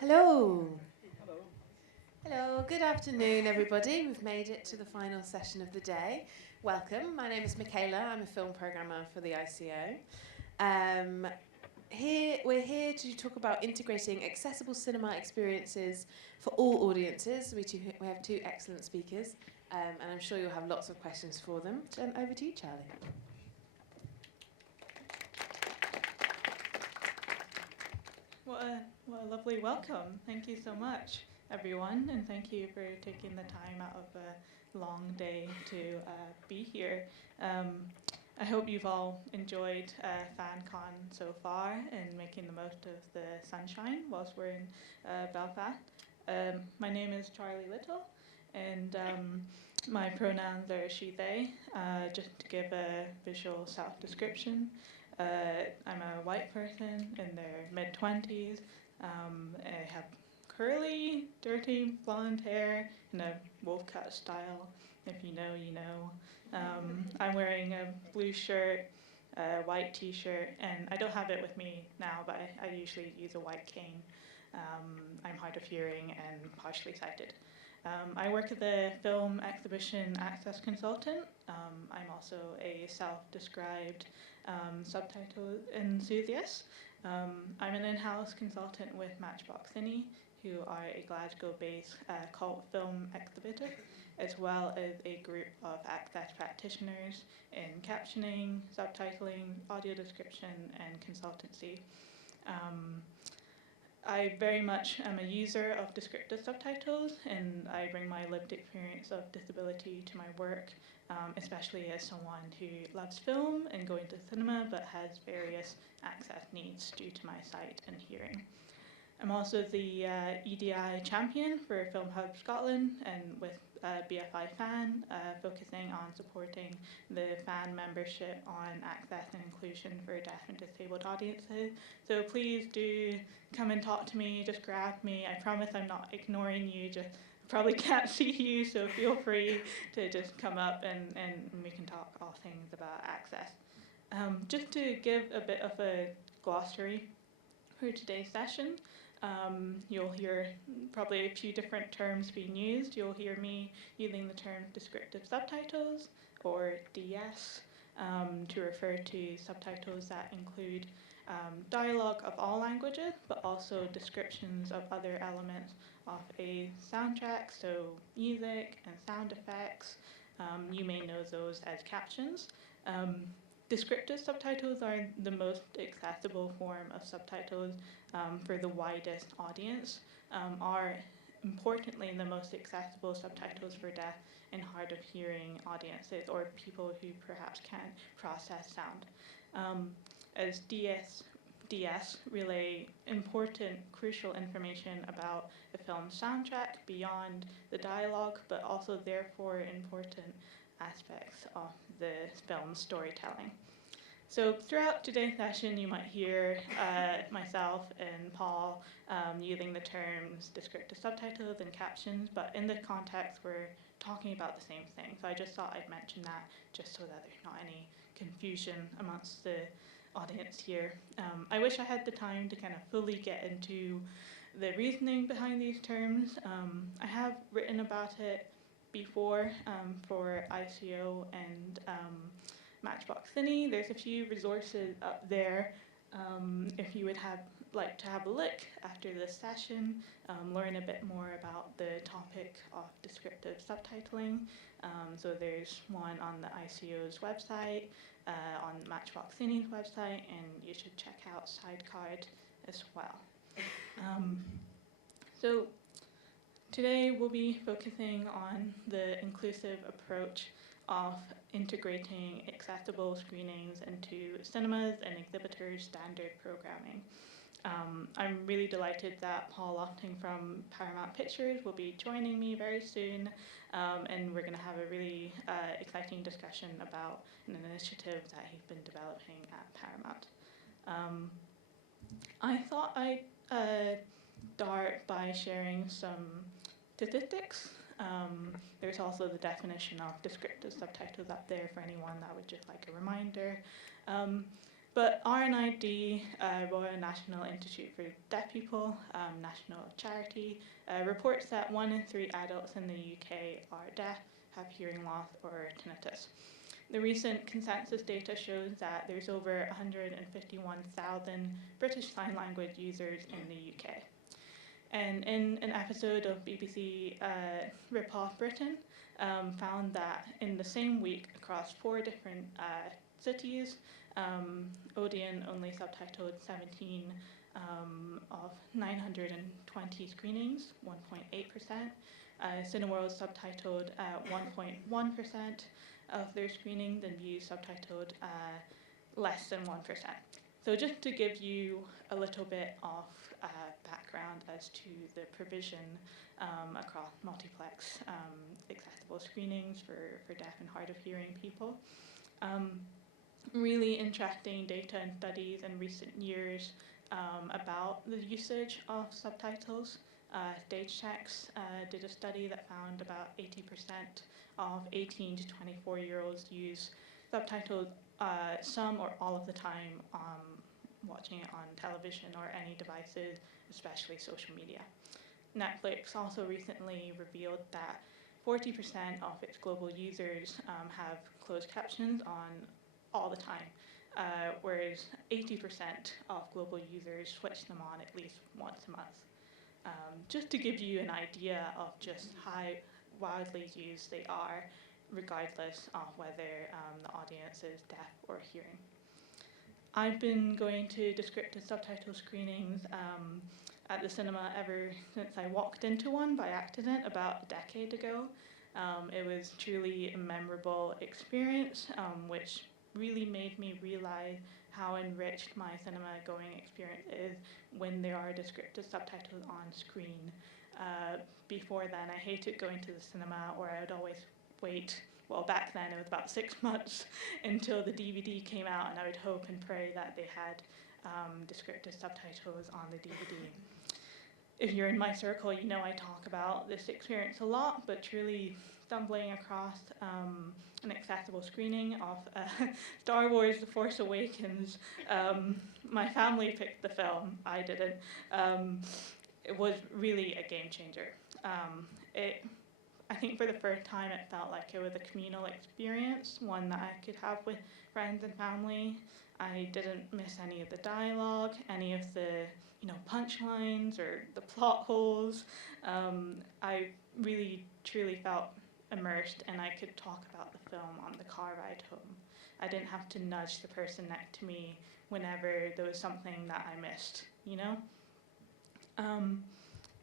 Hello. Hello, good afternoon everybody. We've made it to the final session of the day. Welcome, my name is Mikaela, I'm a film programmer for the ICO. We're here to talk about integrating accessible cinema experiences for all audiences. We have two excellent speakers, and I'm sure you'll have lots of questions for them. Turn over to you, Charlie. What a lovely welcome. Thank you so much, everyone, and thank you for taking the time out of a long day to be here. I hope you've all enjoyed FanCon so far and making the most of the sunshine whilst we're in Belfast. My name is Charlie Little, and my pronouns are she, they. Just to give a visual self-description, I'm a white person in their mid-20s. I have curly, dirty blonde hair in a wolf cut style. If you know, you know. I'm wearing a blue shirt, a white t-shirt, and I don't have it with me now, but I usually use a white cane. I'm hard of hearing and partially sighted. I work at the Film Exhibition Access Consultant. I'm also a self-described subtitle enthusiast. I'm an in-house consultant with Matchbox Cine, who are a Glasgow-based cult film exhibitor, as well as a group of access practitioners in captioning, subtitling, audio description, and consultancy. I very much am a user of descriptive subtitles, and I bring my lived experience of disability to my work, especially as someone who loves film and going to cinema but has various access needs due to my sight and hearing. I'm also the EDI champion for Film Hub Scotland, and with BFI Fan, focusing on supporting the fan membership on access and inclusion for deaf and disabled audiences. So please do come and talk to me, just grab me. I promise I'm not ignoring you, just probably can't see you, so feel free to just come up and we can talk all things about access. Just to give a bit of a glossary for today's session, you'll hear probably a few different terms being used. You'll hear me using the term descriptive subtitles, or DS, to refer to subtitles that include dialogue of all languages, but also descriptions of other elements of a soundtrack, so music and sound effects. You may know those as captions. Descriptive subtitles are the most accessible form of subtitles for the widest audience, are importantly the most accessible subtitles for deaf and hard of hearing audiences, or people who perhaps can't process sound. As DS relay important, crucial information about the film's soundtrack beyond the dialogue, but also therefore important aspects of the film's storytelling. So throughout today's session, you might hear myself and Paul using the terms descriptive subtitles and captions, but in the context, we're talking about the same thing. So I just thought I'd mention that just so that there's not any confusion amongst the audience here. I wish I had the time to kind of fully get into the reasoning behind these terms. I have written about it before for ICO and Matchbox Cine. There's a few resources up there if you would like to have a look after this session, learn a bit more about the topic of descriptive subtitling. So there's one on the ICO's website, on Matchbox Cine's website, and you should check out Sidecard as well. So today we'll be focusing on the inclusive approach of integrating accessible screenings into cinemas and exhibitors' standard programming. I'm really delighted that Paul Lofting from Paramount Pictures will be joining me very soon, and we're going to have a really exciting discussion about an initiative that he's been developing at Paramount. I thought I'd start by sharing some statistics. There's also the definition of descriptive subtitles up there for anyone that would just like a reminder. But RNID, Royal National Institute for Deaf People, national charity, reports that 1 in 3 adults in the UK are deaf, have hearing loss or tinnitus. The recent consensus data shows that there's over 151,000 British Sign Language users in the UK. And in an episode of BBC Rip Off Britain, found that in the same week across 4 different cities, Odeon only subtitled 17 of 920 screenings, 1.8%. Cineworld subtitled 1.1% of their screenings, and View subtitled less than 1%. So just to give you a little bit of background as to the provision across multiplex accessible screenings for deaf and hard of hearing people. Really interesting data and studies in recent years about the usage of subtitles. Stage Checks did a study that found about 80% of 18 to 24-year-olds use subtitles some or all of the time watching it on television or any devices, especially social media. Netflix also recently revealed that 40% of its global users have closed captions on all the time, whereas 80% of global users switch them on at least once a month. Just to give you an idea of just how widely used they are, regardless of whether the audience is deaf or hearing. I've been going to descriptive subtitle screenings at the cinema ever since I walked into one by accident about a decade ago. It was truly a memorable experience, which really made me realize how enriched my cinema going experience is when there are descriptive subtitles on screen. Before then, I hated going to the cinema, or I would always wait. Well, back then it was about 6 months until the DVD came out, and I would hope and pray that they had descriptive subtitles on the DVD. If you're in my circle, you know I talk about this experience a lot, but truly stumbling across an accessible screening of Star Wars The Force Awakens. My family picked the film, I didn't. It was really a game changer. I think for the first time it felt like it was a communal experience, one that I could have with friends and family. I didn't miss any of the dialogue, any of the punchlines or the plot holes. I really truly felt immersed, and I could talk about the film on the car ride home. I didn't have to nudge the person next to me whenever there was something that I missed,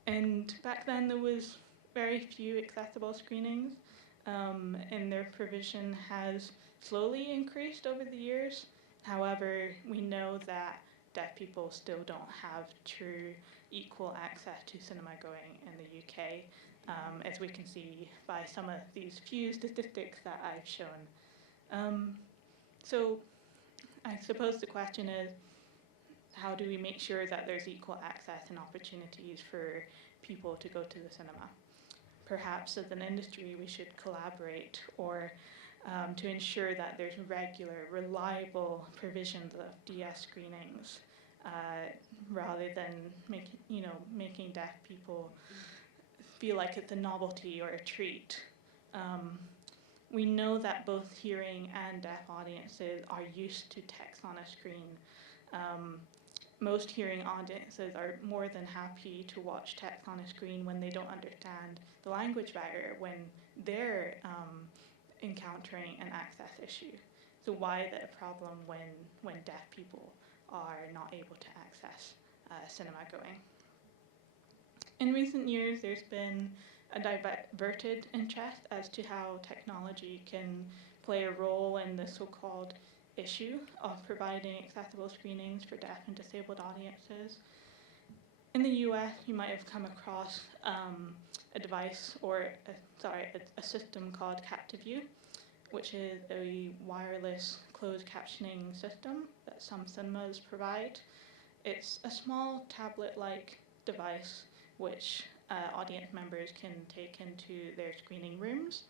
And back then there was very few accessible screenings, and their provision has slowly increased over the years. However, we know that deaf people still don't have true equal access to cinema going in the UK, as we can see by some of these few statistics that I've shown. So I suppose the question is, how do we make sure that there's equal access and opportunities for people to go to the cinema? Perhaps as an industry we should collaborate, or to ensure that there's regular, reliable provisions of DS screenings, rather than making deaf people feel like it's a novelty or a treat. We know that both hearing and deaf audiences are used to text on a screen. Most hearing audiences are more than happy to watch text on a screen when they don't understand the language barrier, when they're encountering an access issue. So why is it a problem when deaf people are not able to access cinema going? In recent years, there's been a diverted interest as to how technology can play a role in the so-called issue of providing accessible screenings for deaf and disabled audiences. In the US, you might have come across a device, or a system called CaptiView, which is a wireless closed captioning system that some cinemas provide. It's a small tablet-like device which audience members can take into their screening rooms.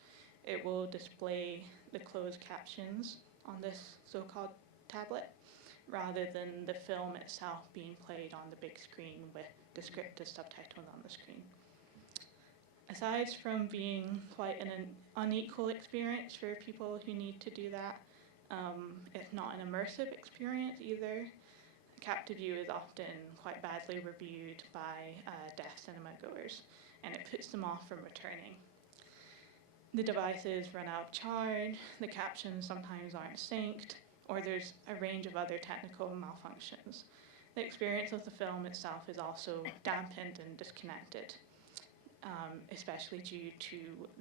It will display the closed captions on this so-called tablet, rather than the film itself being played on the big screen with descriptive subtitles on the screen. Aside from being quite an unequal experience for people who need to do that, it's not an immersive experience either. Captive View is often quite badly reviewed by deaf cinema goers, and it puts them off from returning. The devices run out of charge, the captions sometimes aren't synced, or there's a range of other technical malfunctions. The experience of the film itself is also dampened and disconnected, especially due to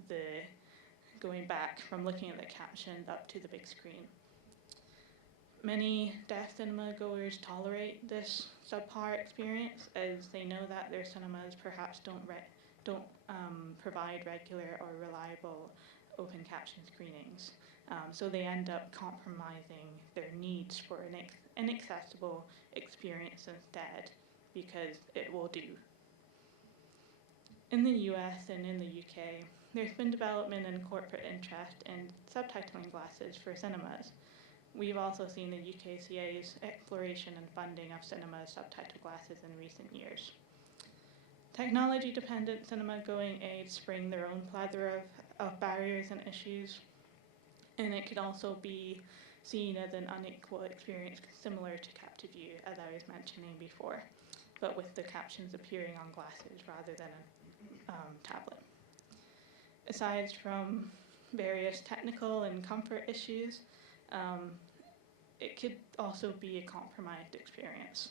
the going back from looking at the captions up to the big screen. Many deaf cinema goers tolerate this subpar experience, as they know that their cinemas perhaps don't provide regular or reliable open caption screenings. So they end up compromising their needs for an inaccessible experience instead, because it will do. In the US and in the UK, there's been development and corporate interest in subtitling glasses for cinemas. We've also seen the UKCA's exploration and funding of cinema subtitle glasses in recent years. Technology-dependent cinema-going aids bring their own plethora of barriers and issues, and it could also be seen as an unequal experience similar to Captive View, as I was mentioning before, but with the captions appearing on glasses rather than a tablet. Aside from various technical and comfort issues, it could also be a compromised experience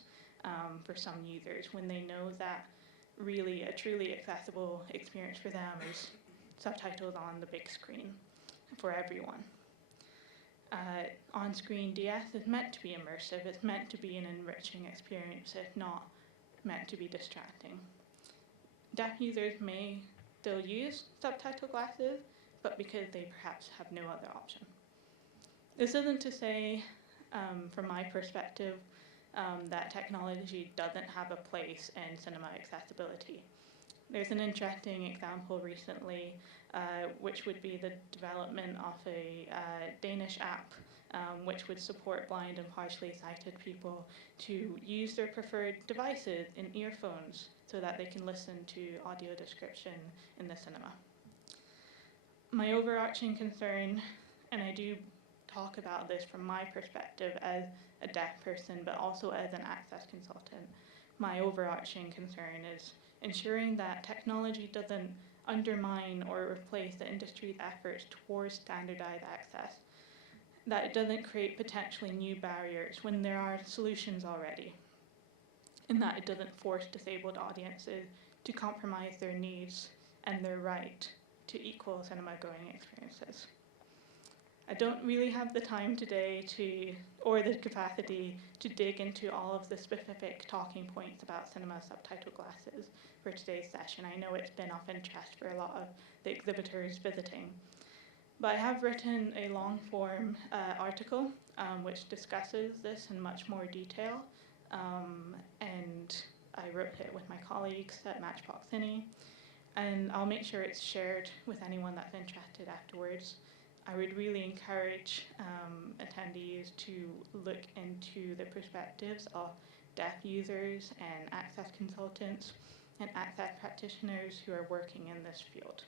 for some users when they know that really a truly accessible experience for them is subtitles on the big screen for everyone. On-screen DS is meant to be immersive, it's meant to be an enriching experience, it's not meant to be distracting. Deaf users may still use subtitle glasses, but because they perhaps have no other option. This isn't to say, from my perspective, that technology doesn't have a place in cinema accessibility. There's an interesting example recently, which would be the development of a Danish app which would support blind and partially sighted people to use their preferred devices in earphones so that they can listen to audio description in the cinema. My overarching concern, and I do talk about this from my perspective as a deaf person, but also as an access consultant, my overarching concern is ensuring that technology doesn't undermine or replace the industry's efforts towards standardized access, that it doesn't create potentially new barriers when there are solutions already, and that it doesn't force disabled audiences to compromise their needs and their right to equal cinema-going experiences. I don't really have the time today or the capacity to dig into all of the specific talking points about cinema subtitle glasses for today's session. I know it's been of interest for a lot of the exhibitors visiting. But I have written a long-form article which discusses this in much more detail, and I wrote it with my colleagues at Matchbox Cine, and I'll make sure it's shared with anyone that's interested afterwards. I would really encourage attendees to look into the perspectives of deaf users and access consultants and access practitioners who are working in this field.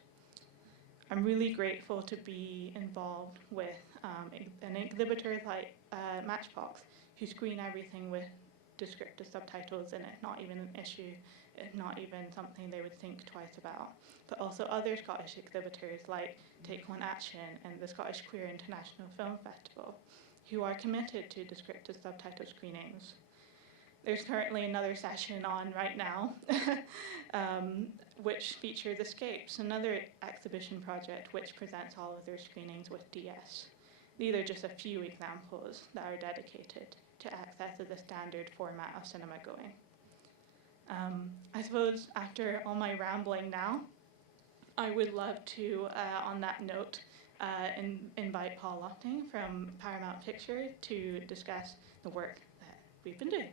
I'm really grateful to be involved with an exhibitor like Matchbox, who screen everything with descriptive subtitles, and it's not even an issue, it's not even something they would think twice about. But also other Scottish exhibitors like Take One Action and the Scottish Queer International Film Festival, who are committed to descriptive subtitle screenings. There's currently another session on right now, which features Escapes, another exhibition project which presents all of their screenings with DS. These are just a few examples that are dedicated to access as a standard format of cinema going. I suppose after all my rambling now, I would love to, on that note, invite Paul Lofting from Paramount Pictures to discuss the work that we've been doing.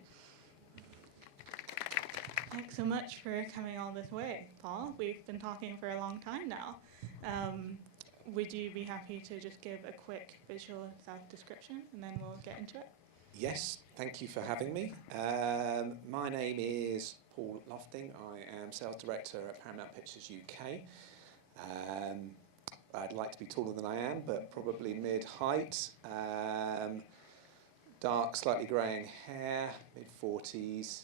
Thanks so much for coming all this way, Paul. We've been talking for a long time now. Would you be happy to just give a quick visual self-description, and then we'll get into it? Yes, thank you for having me. My name is Paul Lofting. I am Sales Director at Paramount Pictures UK. I'd like to be taller than I am, but probably mid-height. Dark, slightly greying hair, mid-40s,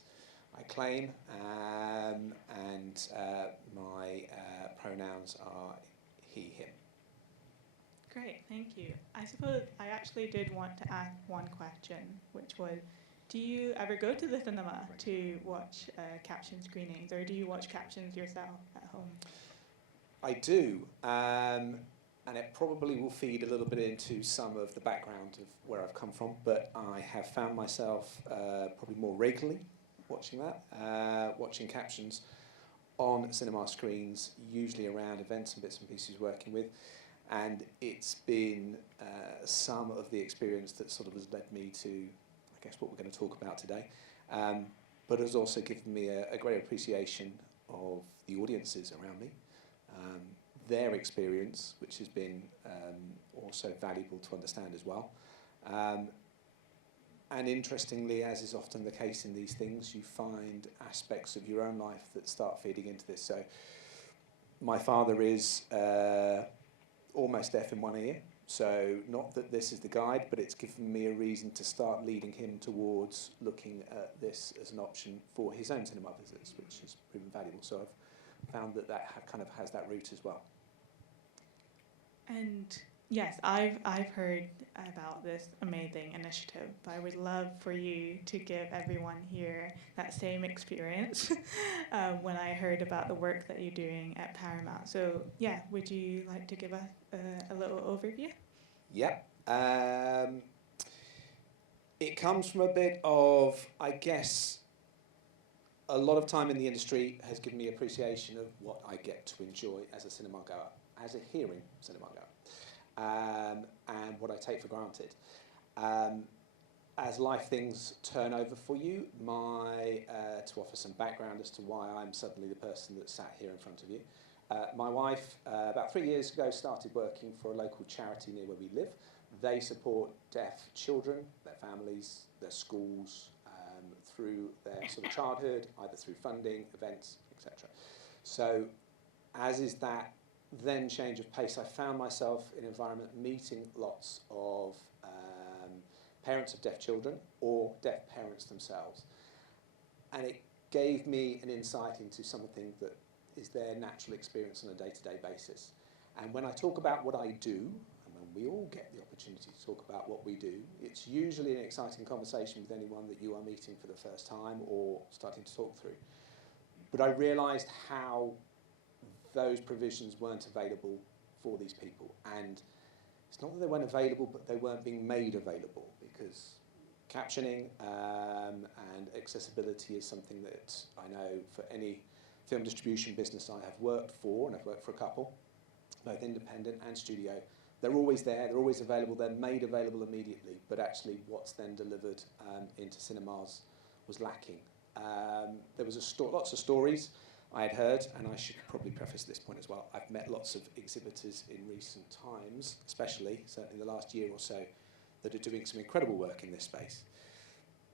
I claim. And my pronouns are he, him. Great, thank you. I suppose I actually did want to ask one question, which was, do you ever go to the cinema to watch caption screenings, or do you watch captions yourself at home? I do, and it probably will feed a little bit into some of the background of where I've come from, but I have found myself probably more regularly watching that, watching captions on cinema screens, usually around events and bits and pieces working with. And it's been some of the experience that sort of has led me to, I guess, what we're going to talk about today, but has also given me a great appreciation of the audiences around me, their experience, which has been also valuable to understand as well. And interestingly, as is often the case in these things, you find aspects of your own life that start feeding into this. So my father is almost deaf in one ear, so not that this is the guide, but it's given me a reason to start leading him towards looking at this as an option for his own cinema visits, which has proven valuable. So I've found that kind of has that route as well. And yes, I've heard about this amazing initiative, but I would love for you to give everyone here that same experience when I heard about the work that you're doing at Paramount. So yeah, would you like to give us a little overview? Yeah. It comes from a bit of, I guess, a lot of time in the industry has given me appreciation of what I get to enjoy as a cinema goer, as a hearing cinema goer. And what I take for granted. As life things turn over for you, to offer some background as to why I'm suddenly the person that's sat here in front of you. My wife, about 3 years ago, started working for a local charity near where we live. They support deaf children, their families, their schools, through their sort of childhood, either through funding, events, etc. So, as is that then change of pace, I found myself in an environment meeting lots of parents of deaf children or deaf parents themselves. And it gave me an insight into something that is their natural experience on a day-to-day basis. And when I talk about what I do, and when we all get the opportunity to talk about what we do, it's usually an exciting conversation with anyone that you are meeting for the first time or starting to talk through. But I realised how those provisions weren't available for these people. And it's not that they weren't available, but they weren't being made available, because captioning and accessibility is something that I know for any film distribution business I have worked for, and I've worked for a couple, both independent and studio, they're always there, they're always available, they're made available immediately, but actually what's then delivered into cinemas was lacking. There was lots of stories I had heard, and I should probably preface this point as well. I've met lots of exhibitors in recent times, especially, certainly the last year or so, that are doing some incredible work in this space.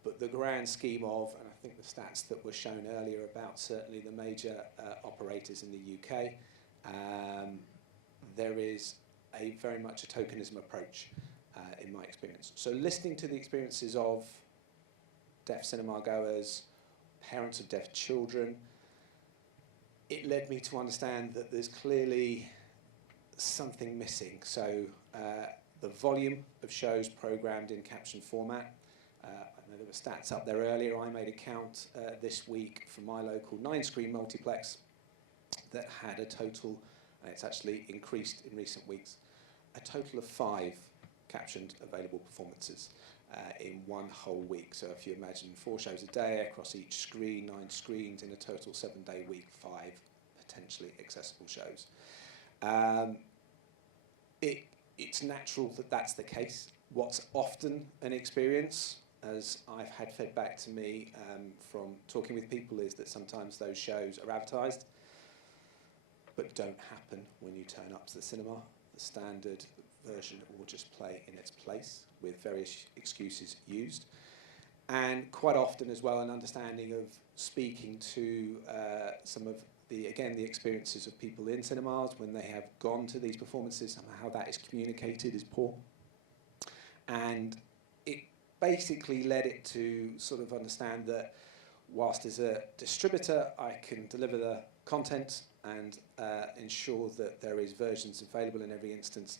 But the grand scheme of, and I think the stats that were shown earlier about certainly the major operators in the UK, there is very much a tokenism approach in my experience. So listening to the experiences of deaf cinema goers, parents of deaf children, it led me to understand that there's clearly something missing. So the volume of shows programmed in caption format, I know there were stats up there earlier, I made a count this week for my local 9-screen multiplex that had a total, and it's actually increased in recent weeks, a total of 5 captioned available performances in one whole week. So if you imagine 4 shows a day across each screen, 9 screens in a total 7-day week, 5 potentially accessible shows. It's natural that that's the case. What's often an experience, as I've had fed back to me from talking with people, is that sometimes those shows are advertised but don't happen when you turn up to the cinema. The standard version will just play in its place with various excuses used. And quite often as well an understanding of speaking to some of the experiences of people in cinemas when they have gone to these performances and how that is communicated is poor. And it basically led it to sort of understand that whilst as a distributor I can deliver the content and ensure that there is versions available in every instance,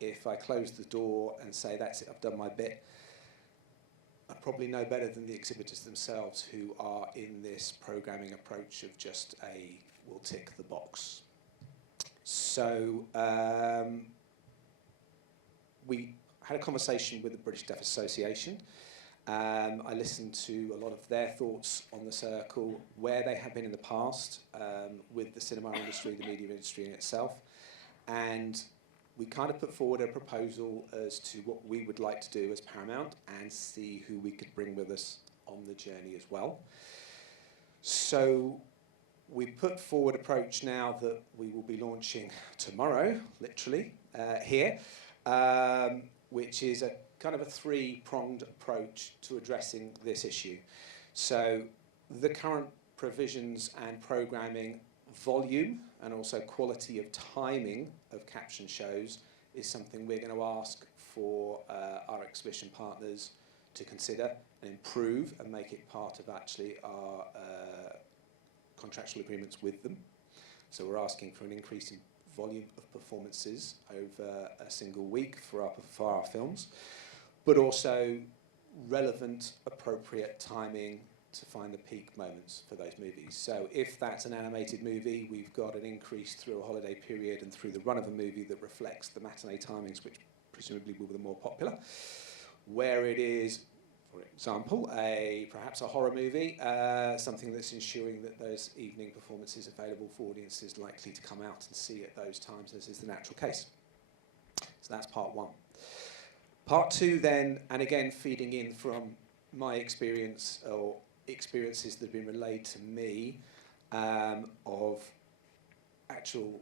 if I close the door and say that's it, I've done my bit, I probably know better than the exhibitors themselves who are in this programming approach of just we'll tick the box. So we had a conversation with the British Deaf Association. I listened to a lot of their thoughts on the circle, where they have been in the past with the cinema industry, the media industry in itself, and we kind of put forward a proposal as to what we would like to do as Paramount and see who we could bring with us on the journey as well. So we put forward an approach now that we will be launching tomorrow, literally, here, which is a kind of a three-pronged approach to addressing this issue. So the current provisions and programming volume and also quality of timing of caption shows is something we're going to ask for our exhibition partners to consider and improve and make it part of actually our contractual agreements with them. So we're asking for an increase in volume of performances over a single week for our films, but also relevant, appropriate timing to find the peak moments for those movies. So if that's an animated movie, we've got an increase through a holiday period and through the run of a movie that reflects the matinee timings, which presumably will be the more popular. Where it is, for example, perhaps a horror movie, something that's ensuring that those evening performances are available for audiences likely to come out and see at those times, as is the natural case. So that's part one. Part two then, and again feeding in from my experience or experiences that have been relayed to me of actual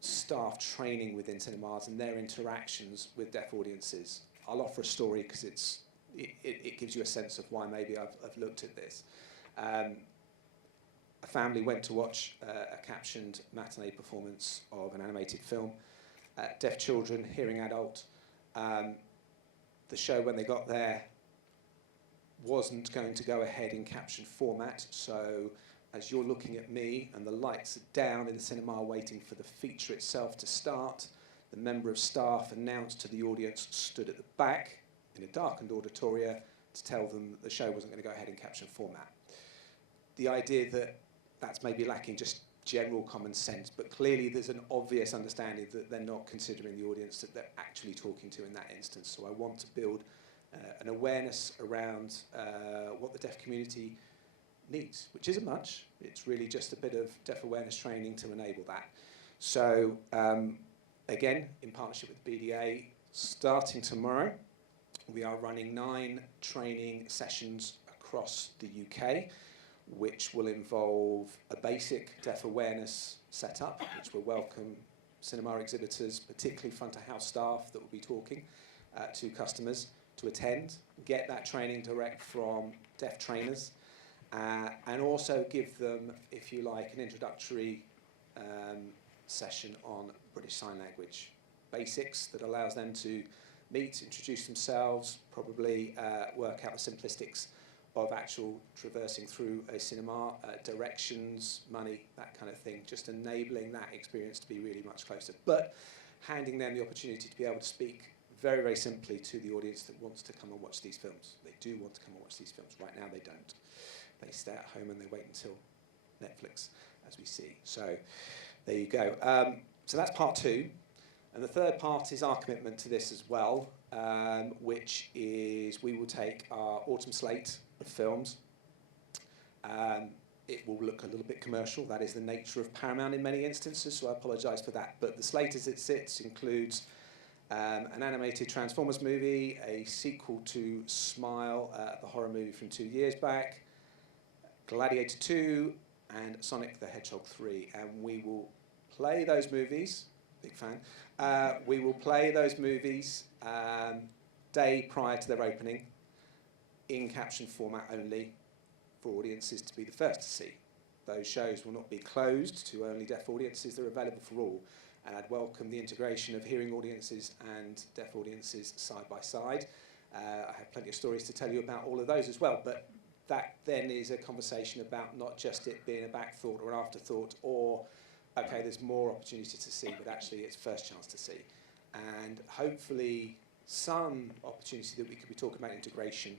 staff training within cinemas and their interactions with deaf audiences. I'll offer a story because it gives you a sense of why maybe I've looked at this. A family went to watch a captioned matinee performance of an animated film. Deaf children, hearing adult. The show, when they got there, wasn't going to go ahead in caption format, so as you're looking at me and the lights are down in the cinema waiting for the feature itself to start, the member of staff announced to the audience stood at the back in a darkened auditoria to tell them that the show wasn't going to go ahead in caption format. The idea that that's maybe lacking just general common sense, but clearly there's an obvious understanding that they're not considering the audience that they're actually talking to in that instance. So I want to build an awareness around what the deaf community needs, which isn't much. It's really just a bit of deaf awareness training to enable that. So again, in partnership with BDA, starting tomorrow, we are running 9 training sessions across the UK, which will involve a basic deaf awareness setup, which will welcome cinema exhibitors, particularly front of house staff that will be talking to customers, to attend, get that training direct from deaf trainers, and also give them, if you like, an introductory session on British Sign Language basics that allows them to meet, introduce themselves, probably work out the simplistics of actual traversing through a cinema, directions, money, that kind of thing, just enabling that experience to be really much closer. But handing them the opportunity to be able to speak very, very simply to the audience that wants to come and watch these films. They do want to come and watch these films. Right now they don't. They stay at home and they wait until Netflix, as we see. So there you go. So that's part 2. And the third part is our commitment to this as well, which is we will take our autumn slate of films. It will look a little bit commercial. That is the nature of Paramount in many instances, so I apologise for that. But the slate as it sits includes an animated Transformers movie, a sequel to Smile, the horror movie from 2 years back, Gladiator 2, and Sonic the Hedgehog 3. And we will play those movies big fan. We will play those movies day prior to their opening, in caption format only, for audiences to be the first to see. Those shows will not be closed to only deaf audiences, they're available for all. And I'd welcome the integration of hearing audiences and deaf audiences side by side. I have plenty of stories to tell you about all of those as well, but that then is a conversation about not just it being a back thought or an afterthought, or, okay, there's more opportunity to see, but actually it's first chance to see. And hopefully some opportunity that we could be talking about integration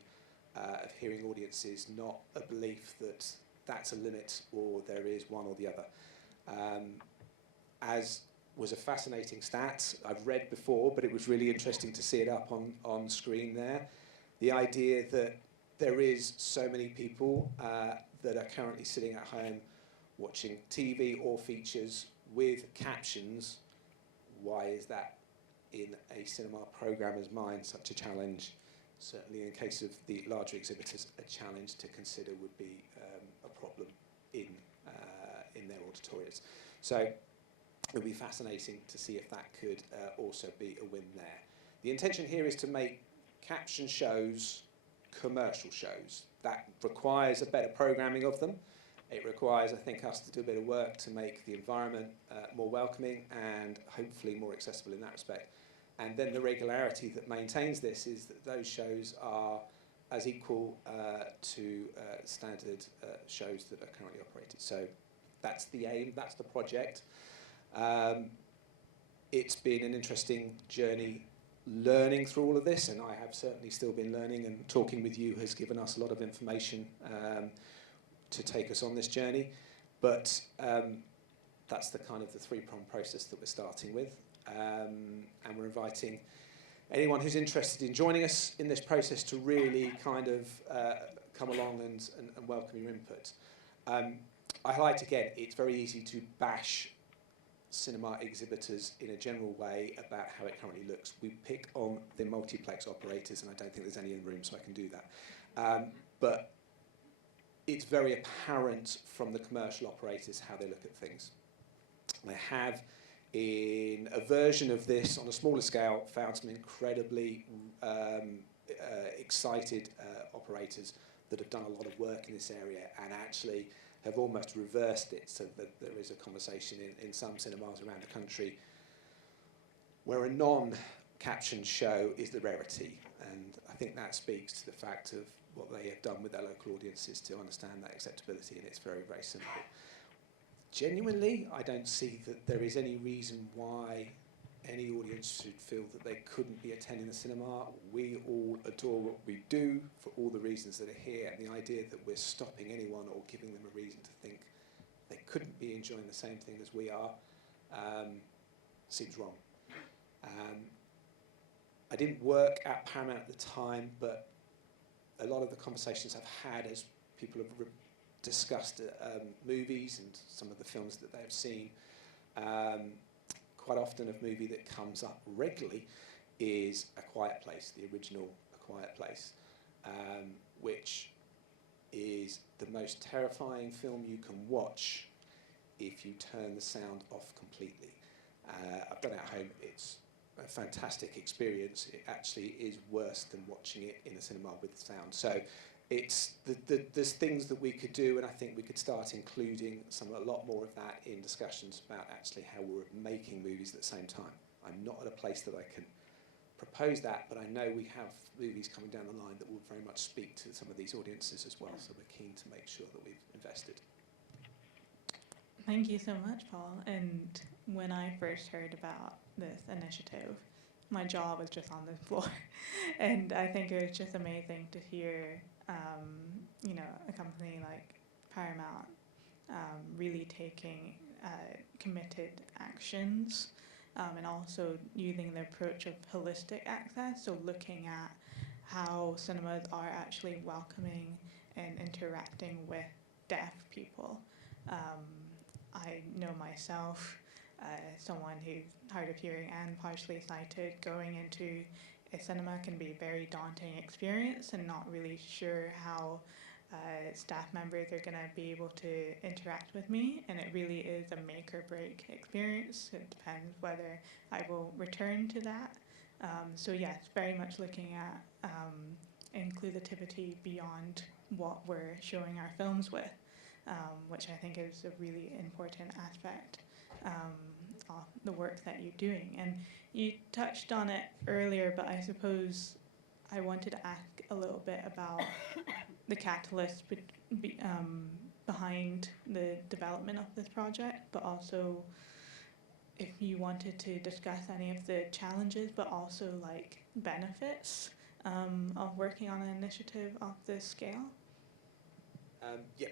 of hearing audiences, not a belief that that's a limit or there is one or the other. As was a fascinating stat I've read before, but it was really interesting to see it up on screen there. The idea that there is so many people that are currently sitting at home watching TV or features with captions. Why is that in a cinema programmer's mind such a challenge? Certainly in case of the larger exhibitors, a challenge to consider would be a problem in their auditoriums. So it would be fascinating to see if that could also be a win there. The intention here is to make caption shows commercial shows. That requires a better programming of them. It requires, I think, us to do a bit of work to make the environment more welcoming and hopefully more accessible in that respect. And then the regularity that maintains this is that those shows are as equal to standard shows that are currently operated. So that's the aim, that's the project. It's been an interesting journey learning through all of this, and I have certainly still been learning, and talking with you has given us a lot of information to take us on this journey. But that's the kind of the three-pronged process that we're starting with. And we're inviting anyone who's interested in joining us in this process to really kind of come along and welcome your input. I highlight again, it's very easy to bash cinema exhibitors in a general way about how it currently looks. We pick on the multiplex operators, and I don't think there's any in the room, so I can do that. But it's very apparent from the commercial operators how they look at things. They have, in a version of this on a smaller scale, found some incredibly excited operators that have done a lot of work in this area and actually have almost reversed it, so that there is a conversation in some cinemas around the country where a non-captioned show is the rarity. And I think that speaks to the fact of what they have done with their local audiences to understand that acceptability, and it's very, very simple. Genuinely, I don't see that there is any reason why any audience should feel that they couldn't be attending the cinema. We all adore what we do for all the reasons that are here, and the idea that we're stopping anyone or giving them a reason to think they couldn't be enjoying the same thing as we are seems wrong. I didn't work at Paramount at the time, but a lot of the conversations I've had as people have discussed movies and some of the films that they've seen, quite often a movie that comes up regularly is A Quiet Place, the original A Quiet Place, which is the most terrifying film you can watch if you turn the sound off completely. I've done it at home. It's a fantastic experience. It actually is worse than watching it in a cinema with sound. So it's there's things that we could do, and I think we could start including a lot more of that in discussions about actually how we're making movies at the same time. I'm not at a place that I can propose that, but I know we have movies coming down the line that will very much speak to some of these audiences as well, so we're keen to make sure that we've invested. Thank you so much, Paul. And when I first heard about this initiative, my jaw was just on the floor. And I think it was just amazing to hear, a company like Paramount really taking committed actions and also using the approach of holistic access, so looking at how cinemas are actually welcoming and interacting with deaf people. I know myself, someone who's hard of hearing and partially sighted, going into a cinema can be a very daunting experience and not really sure how staff members are going to be able to interact with me, and it really is a make or break experience. It depends whether I will return to that. So yes, very much looking at inclusivity beyond what we're showing our films with, which I think is a really important aspect of the work that you're doing. And you touched on it earlier, but I suppose I wanted to ask a little bit about the catalyst behind the development of this project, but also if you wanted to discuss any of the challenges, but also like benefits of working on an initiative of this scale. Yeah,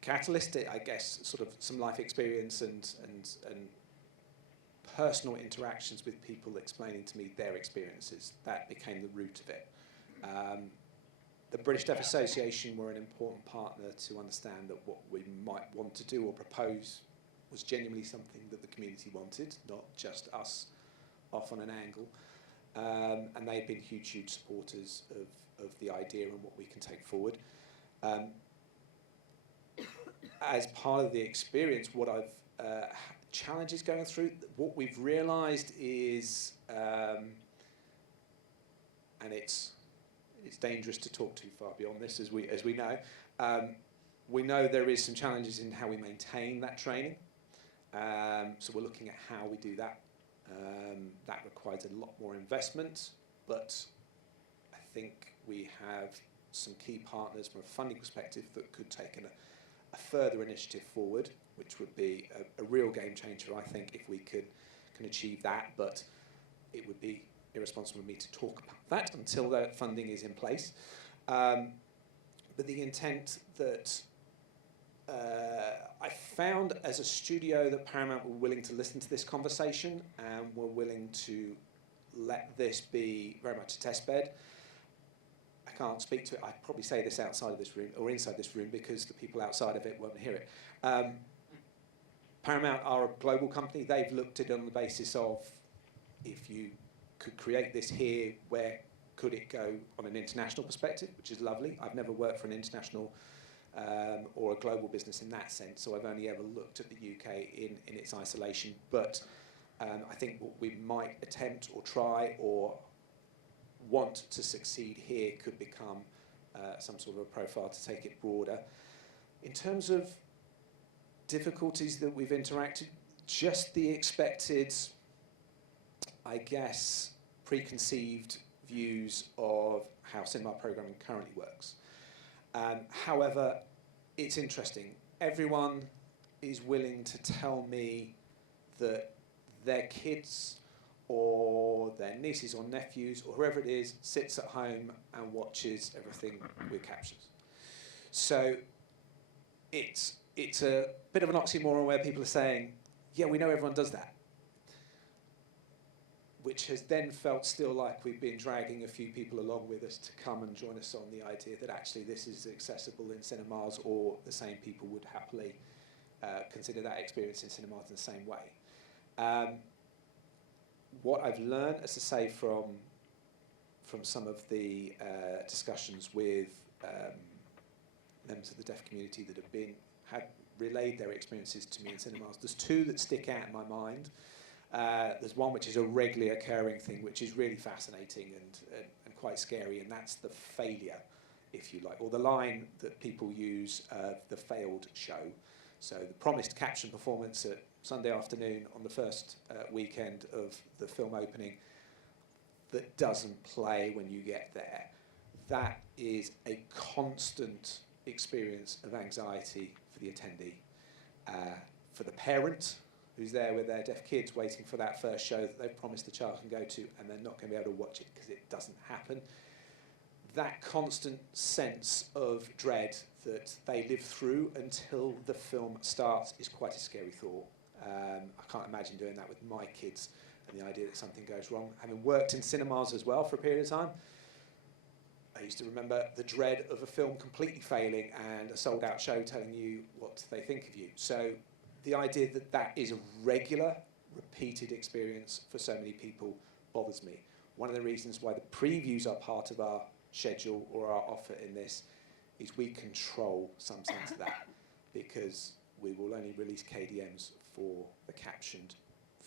catalyst, I guess, sort of some life experience and personal interactions with people explaining to me their experiences. That became the root of it. The British Deaf Association were an important partner to understand that what we might want to do or propose was genuinely something that the community wanted, not just us off on an angle. And they've been huge supporters of the idea and what we can take forward. As part of the experience, what I've challenges going through, what we've realised is, and it's dangerous to talk too far beyond this, as we know. We know there is some challenges in how we maintain that training. So we're looking at how we do that. That requires a lot more investment, but I think we have some key partners from a funding perspective that could take a further initiative forward, which would be a real game changer, I think, if we can achieve that. But it would be irresponsible of me to talk about that until that funding is in place. But the intent that I found as a studio that Paramount were willing to listen to this conversation and were willing to let this be very much a test bed. I can't speak to it. I'd probably say this outside of this room or inside this room because the people outside of it won't hear it. Paramount are a global company. They've looked at it on the basis of, if you could create this here, where could it go on an international perspective, which is lovely. I've never worked for an international or a global business in that sense, so I've only ever looked at the UK in its isolation. But I think what we might attempt or try or want to succeed here could become some sort of a profile to take it broader. In terms of difficulties that we've interacted, just the expected, I guess, preconceived views of how cinema programming currently works. However, it's interesting. Everyone is willing to tell me that their kids or their nieces or nephews or whoever it is sits at home and watches everything with captions. So it's a bit of an oxymoron where people are saying, yeah, we know everyone does that, which has then felt still like we've been dragging a few people along with us to come and join us on the idea that actually this is accessible in cinemas, or the same people would happily consider that experience in cinemas in the same way. What I've learned, as I say, from some of the discussions with members of the deaf community that had relayed their experiences to me in cinemas, there's two that stick out in my mind. There's one which is a regularly occurring thing, which is really fascinating and quite scary, and that's the failure, if you like, or the line that people use, the failed show. So the promised caption performance at Sunday afternoon on the first weekend of the film opening that doesn't play when you get there. That is a constant experience of anxiety for the attendee, for the parent who's there with their deaf kids waiting for that first show that they've promised the child can go to, and they're not going to be able to watch it because it doesn't happen. That constant sense of dread that they live through until the film starts is quite a scary thought. I can't imagine doing that with my kids and the idea that something goes wrong. Having worked in cinemas as well for a period of time, I used to remember the dread of a film completely failing and a sold-out show telling you what they think of you. So the idea that that is a regular, repeated experience for so many people bothers me. One of the reasons why the previews are part of our schedule or our offer in this is we control some sense of that, because we will only release KDMs for the captioned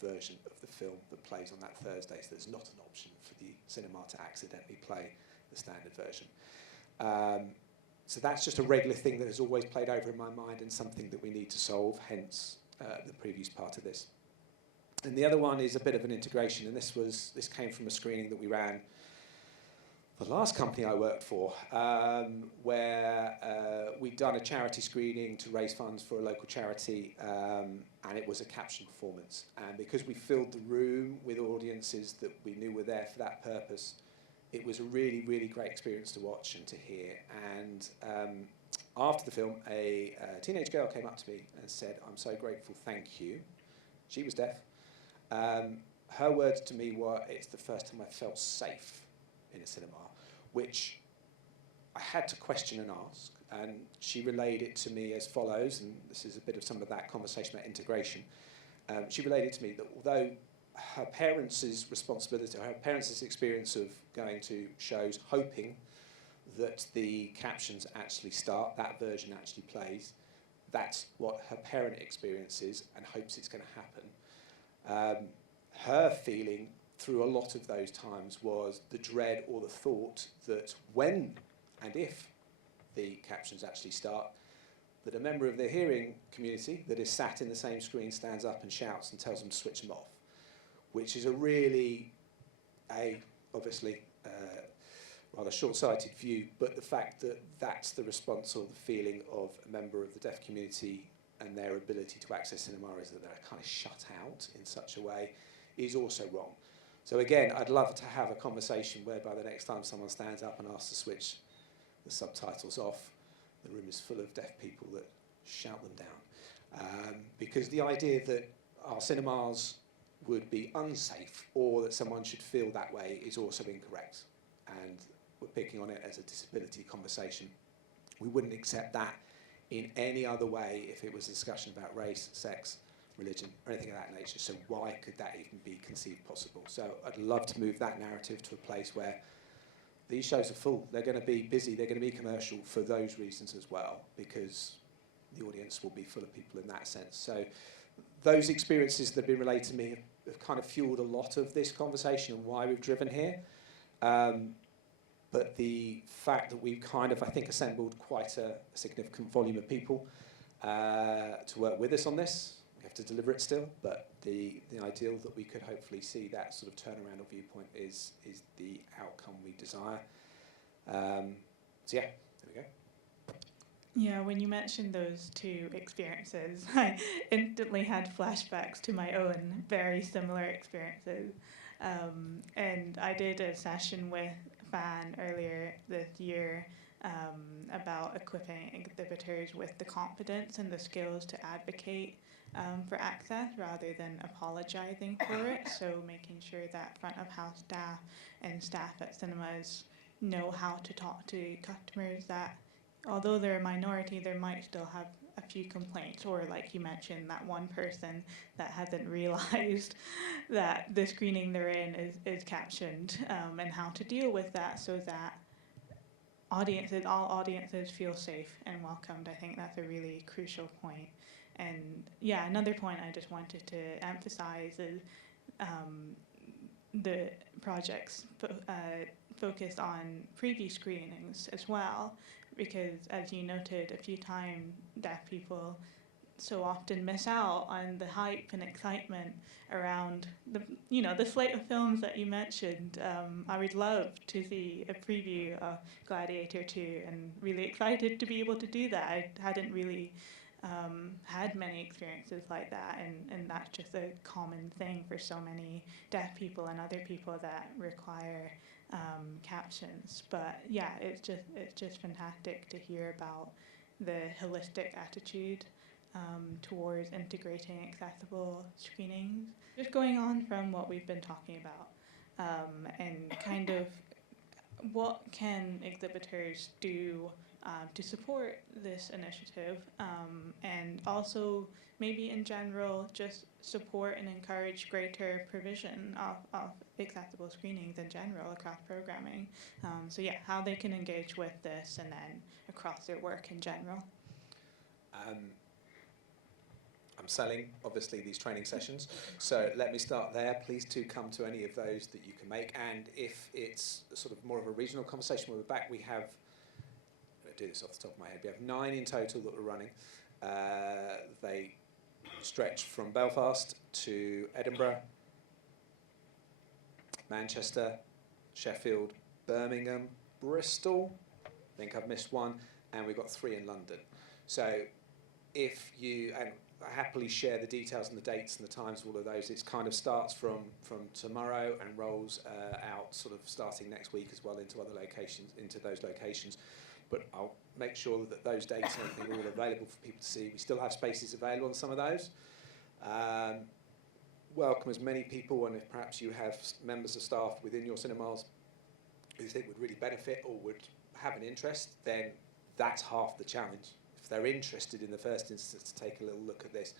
version of the film that plays on that Thursday, so there's not an option for the cinema to accidentally play the standard version. So that's just a regular thing that has always played over in my mind and something that we need to solve, hence the previous part of this. And the other one is a bit of an integration, and this came from a screening that we ran the last company I worked for, where we'd done a charity screening to raise funds for a local charity, and it was a captioned performance. And because we filled the room with audiences that we knew were there for that purpose, it was a really, really great experience to watch and to hear. And after the film, a teenage girl came up to me and said, "I'm so grateful, thank you." She was deaf. Her words to me were, "It's the first time I felt safe in a cinema," which I had to question and ask. And she relayed it to me as follows, and this is a bit of some of that conversation about integration. She relayed it to me that although her parents' responsibility, her parents' experience of going to shows hoping that the captions actually start, that version actually plays, that's what her parent experiences and hopes it's going to happen. Her feeling through a lot of those times was the dread or the thought that when and if the captions actually start, that a member of the hearing community that is sat in the same screen stands up and shouts and tells them to switch them off, which is a really, obviously, rather short-sighted view, but the fact that that's the response or the feeling of a member of the deaf community and their ability to access cinema is that they're kind of shut out in such a way is also wrong. So again, I'd love to have a conversation whereby the next time someone stands up and asks to switch the subtitles off, the room is full of deaf people that shout them down. Because the idea that our cinemas would be unsafe or that someone should feel that way is also incorrect. And we're picking on it as a disability conversation. We wouldn't accept that in any other way if it was a discussion about race, sex, religion, or anything of that nature. So why could that even be conceived possible? So I'd love to move that narrative to a place where these shows are full. They're going to be busy. They're going to be commercial for those reasons as well, because the audience will be full of people in that sense. So those experiences that have been relayed to me have kind of fueled a lot of this conversation and why we've driven here. But the fact that we've kind of, I think, assembled quite a significant volume of people to work with us on this. We have to deliver it still, but the ideal that we could hopefully see that sort of turnaround or viewpoint is the outcome we desire. So yeah, there we go. Yeah, when you mentioned those two experiences, I instantly had flashbacks to my own very similar experiences. And I did a session with Fan earlier this year about equipping exhibitors with the confidence and the skills to advocate for access rather than apologizing for it. So making sure that front of house staff and staff at cinemas know how to talk to customers that, although they're a minority, they might still have a few complaints, or like you mentioned, that one person that hasn't realized that the screening they're in is captioned, and how to deal with that so that all audiences feel safe and welcomed. I think that's a really crucial point. And yeah, another point I just wanted to emphasize is the projects focus on preview screenings as well, because as you noted a few times, deaf people so often miss out on the hype and excitement around the slate of films that you mentioned. I would love to see a preview of Gladiator 2 and really excited to be able to do that. I hadn't really had many experiences like that, and that's just a common thing for so many deaf people and other people that require captions. But yeah, it's just fantastic to hear about the holistic attitude towards integrating accessible screenings. Just going on from what we've been talking about, and kind of what can exhibitors do to support this initiative, and also maybe in general just support and encourage greater provision of accessible screenings in general across programming. So yeah, how they can engage with this and then across their work in general. I'm selling, obviously, these training sessions, so let me start there. Please do come to any of those that you can make, and if it's sort of more of a regional conversation when we're back, we have, I'll do this off the top of my head, we have 9 in total that we're running. They stretch from Belfast to Edinburgh, Manchester, Sheffield, Birmingham, Bristol, I think I've missed one, and we've got 3 in London. So if you, and I happily share the details and the dates and the times of all of those. It kind of starts from tomorrow and rolls out sort of starting next week as well into other locations, into those locations. But I'll make sure that those dates and everything are all available for people to see. We still have spaces available on some of those. Welcome as many people, and if perhaps you have members of staff within your cinemas who think would really benefit or would have an interest, then that's half the challenge. If they're interested in the first instance to take a little look at this,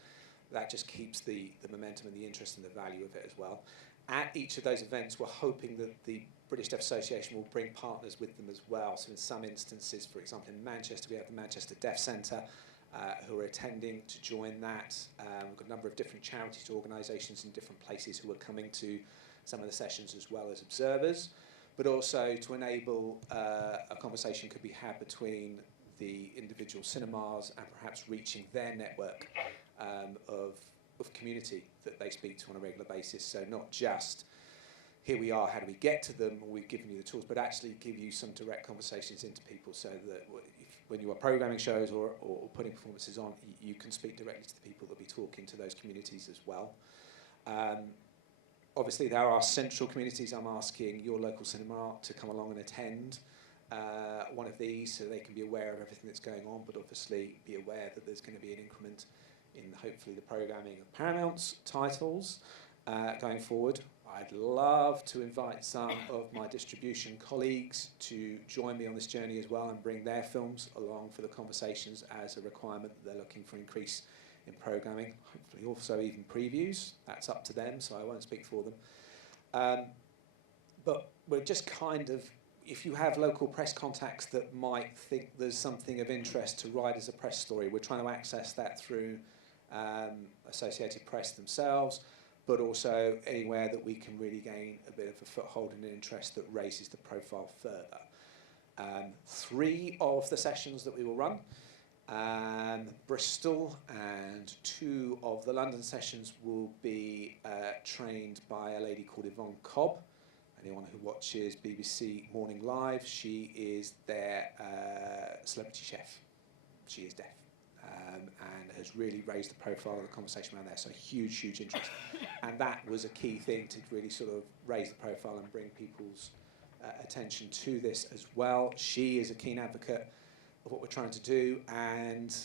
that just keeps the momentum and the interest and the value of it as well. At each of those events, we're hoping that the British Deaf Association will bring partners with them as well. So in some instances, for example, in Manchester, we have the Manchester Deaf Centre who are attending to join that. We've got a number of different charities, organisations in different places who are coming to some of the sessions as well as observers, but also to enable a conversation could be had between the individual cinemas and perhaps reaching their network of community that they speak to on a regular basis. So not just, here we are, how do we get to them, or we've given you the tools, but actually give you some direct conversations into people so that when you are programming shows or putting performances on, you can speak directly to the people that will be talking to those communities as well. Obviously, there are central communities. I'm asking your local cinema to come along and attend one of these so they can be aware of everything that's going on, but obviously be aware that there's going to be an increment in hopefully the programming of Paramount's titles going forward. I'd love to invite some of my distribution colleagues to join me on this journey as well and bring their films along for the conversations as a requirement that they're looking for increase in programming, hopefully also even previews. That's up to them, so I won't speak for them. But we're just kind of, if you have local press contacts that might think there's something of interest to write as a press story, we're trying to access that through Associated Press themselves, but also anywhere that we can really gain a bit of a foothold and an interest that raises the profile further. 3 of the sessions that we will run, Bristol, and 2 of the London sessions will be trained by a lady called Yvonne Cobb. Anyone who watches BBC Morning Live, she is their celebrity chef. She is deaf and has really raised the profile of the conversation around there. So huge, huge interest. And that was a key thing to really sort of raise the profile and bring people's attention to this as well. She is a keen advocate of what we're trying to do, and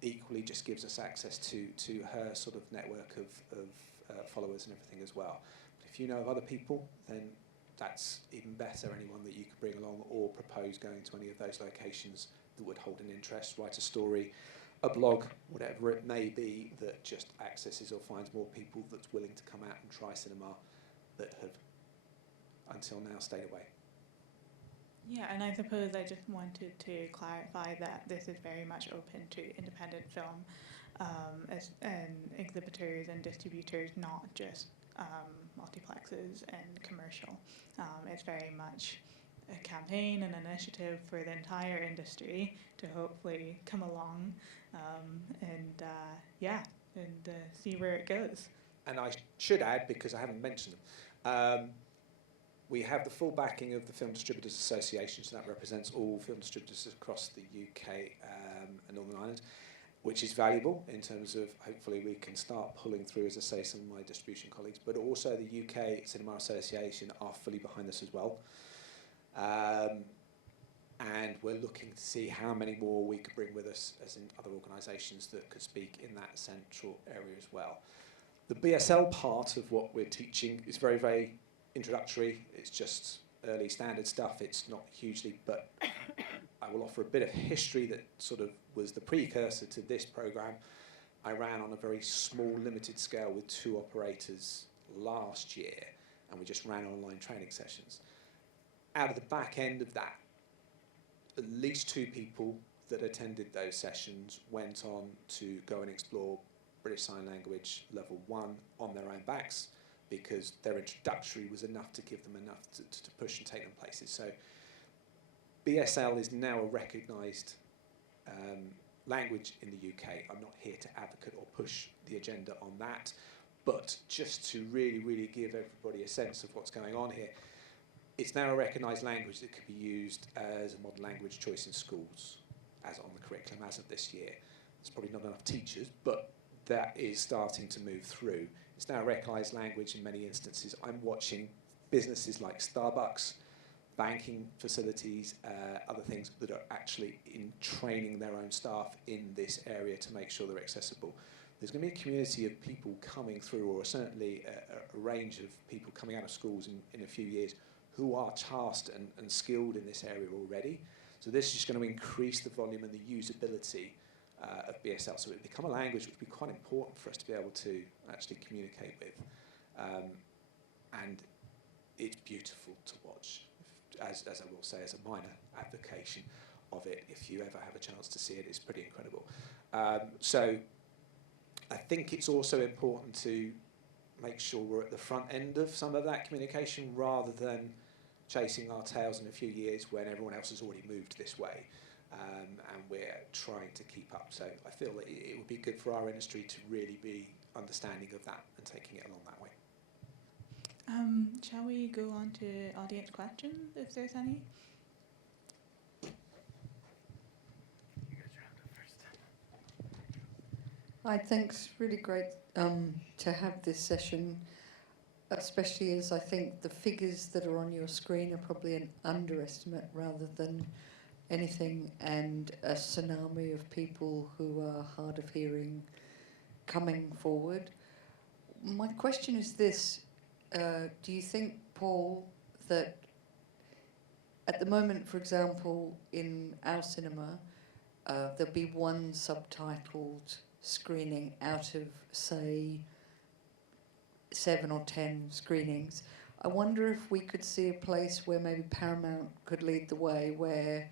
equally just gives us access to her sort of network of followers and everything as well. But if you know of other people, then that's even better. Anyone that you could bring along or propose going to any of those locations that would hold an interest, write a story, a blog, whatever it may be, that just accesses or finds more people that's willing to come out and try cinema that have until now stayed away. Yeah, and I suppose I just wanted to clarify that this is very much open to independent film and exhibitors and distributors, not just multiplexes and commercial. It's very much a campaign and initiative for the entire industry to hopefully come along and see where it goes. And I should add, because I haven't mentioned them, we have the full backing of the Film Distributors Association, so that represents all film distributors across the UK and Northern Ireland, which is valuable in terms of hopefully we can start pulling through, as I say, some of my distribution colleagues, but also the UK Cinema Association are fully behind this as well. And we're looking to see how many more we could bring with us as in other organisations that could speak in that central area as well. The BSL part of what we're teaching is very, very introductory. It's just early standard stuff. It's not hugely, but I will offer a bit of history that sort of was the precursor to this programme. I ran on a very small, limited scale with 2 operators last year, and we just ran online training sessions. Out of the back end of that, at least 2 people that attended those sessions went on to go and explore British Sign Language Level 1 on their own backs, because their introductory was enough to give them enough to push and take them places. So BSL is now a recognised language in the UK. I'm not here to advocate or push the agenda on that, but just to really, really give everybody a sense of what's going on here. It's now a recognised language that could be used as a modern language choice in schools, as on the curriculum as of this year. There's probably not enough teachers, but that is starting to move through. It's now a recognised language in many instances. I'm watching businesses like Starbucks, banking facilities, other things that are actually in training their own staff in this area to make sure they're accessible. There's going to be a community of people coming through, or certainly a range of people coming out of schools in a few years who are tasked and skilled in this area already. So this is just going to increase the volume and the usability of BSL. So it will become a language which will be quite important for us to be able to actually communicate with. And it's beautiful to watch, as I will say, as a minor advocation of it. If you ever have a chance to see it, it's pretty incredible. So I think it's also important to make sure we're at the front end of some of that communication, rather than chasing our tails in a few years when everyone else has already moved this way, and we're trying to keep up. So I feel that it would be good for our industry to really be understanding of that and taking it along that way. Shall we go on to audience questions, if there's any? I think it's really great to have this session, especially as I think the figures that are on your screen are probably an underestimate rather than anything, and a tsunami of people who are hard of hearing coming forward. My question is this. Do you think, Paul, that at the moment, for example, in our cinema, there'll be one subtitled screening out of, say, 7 or 10 screenings? I wonder if we could see a place where maybe Paramount could lead the way, where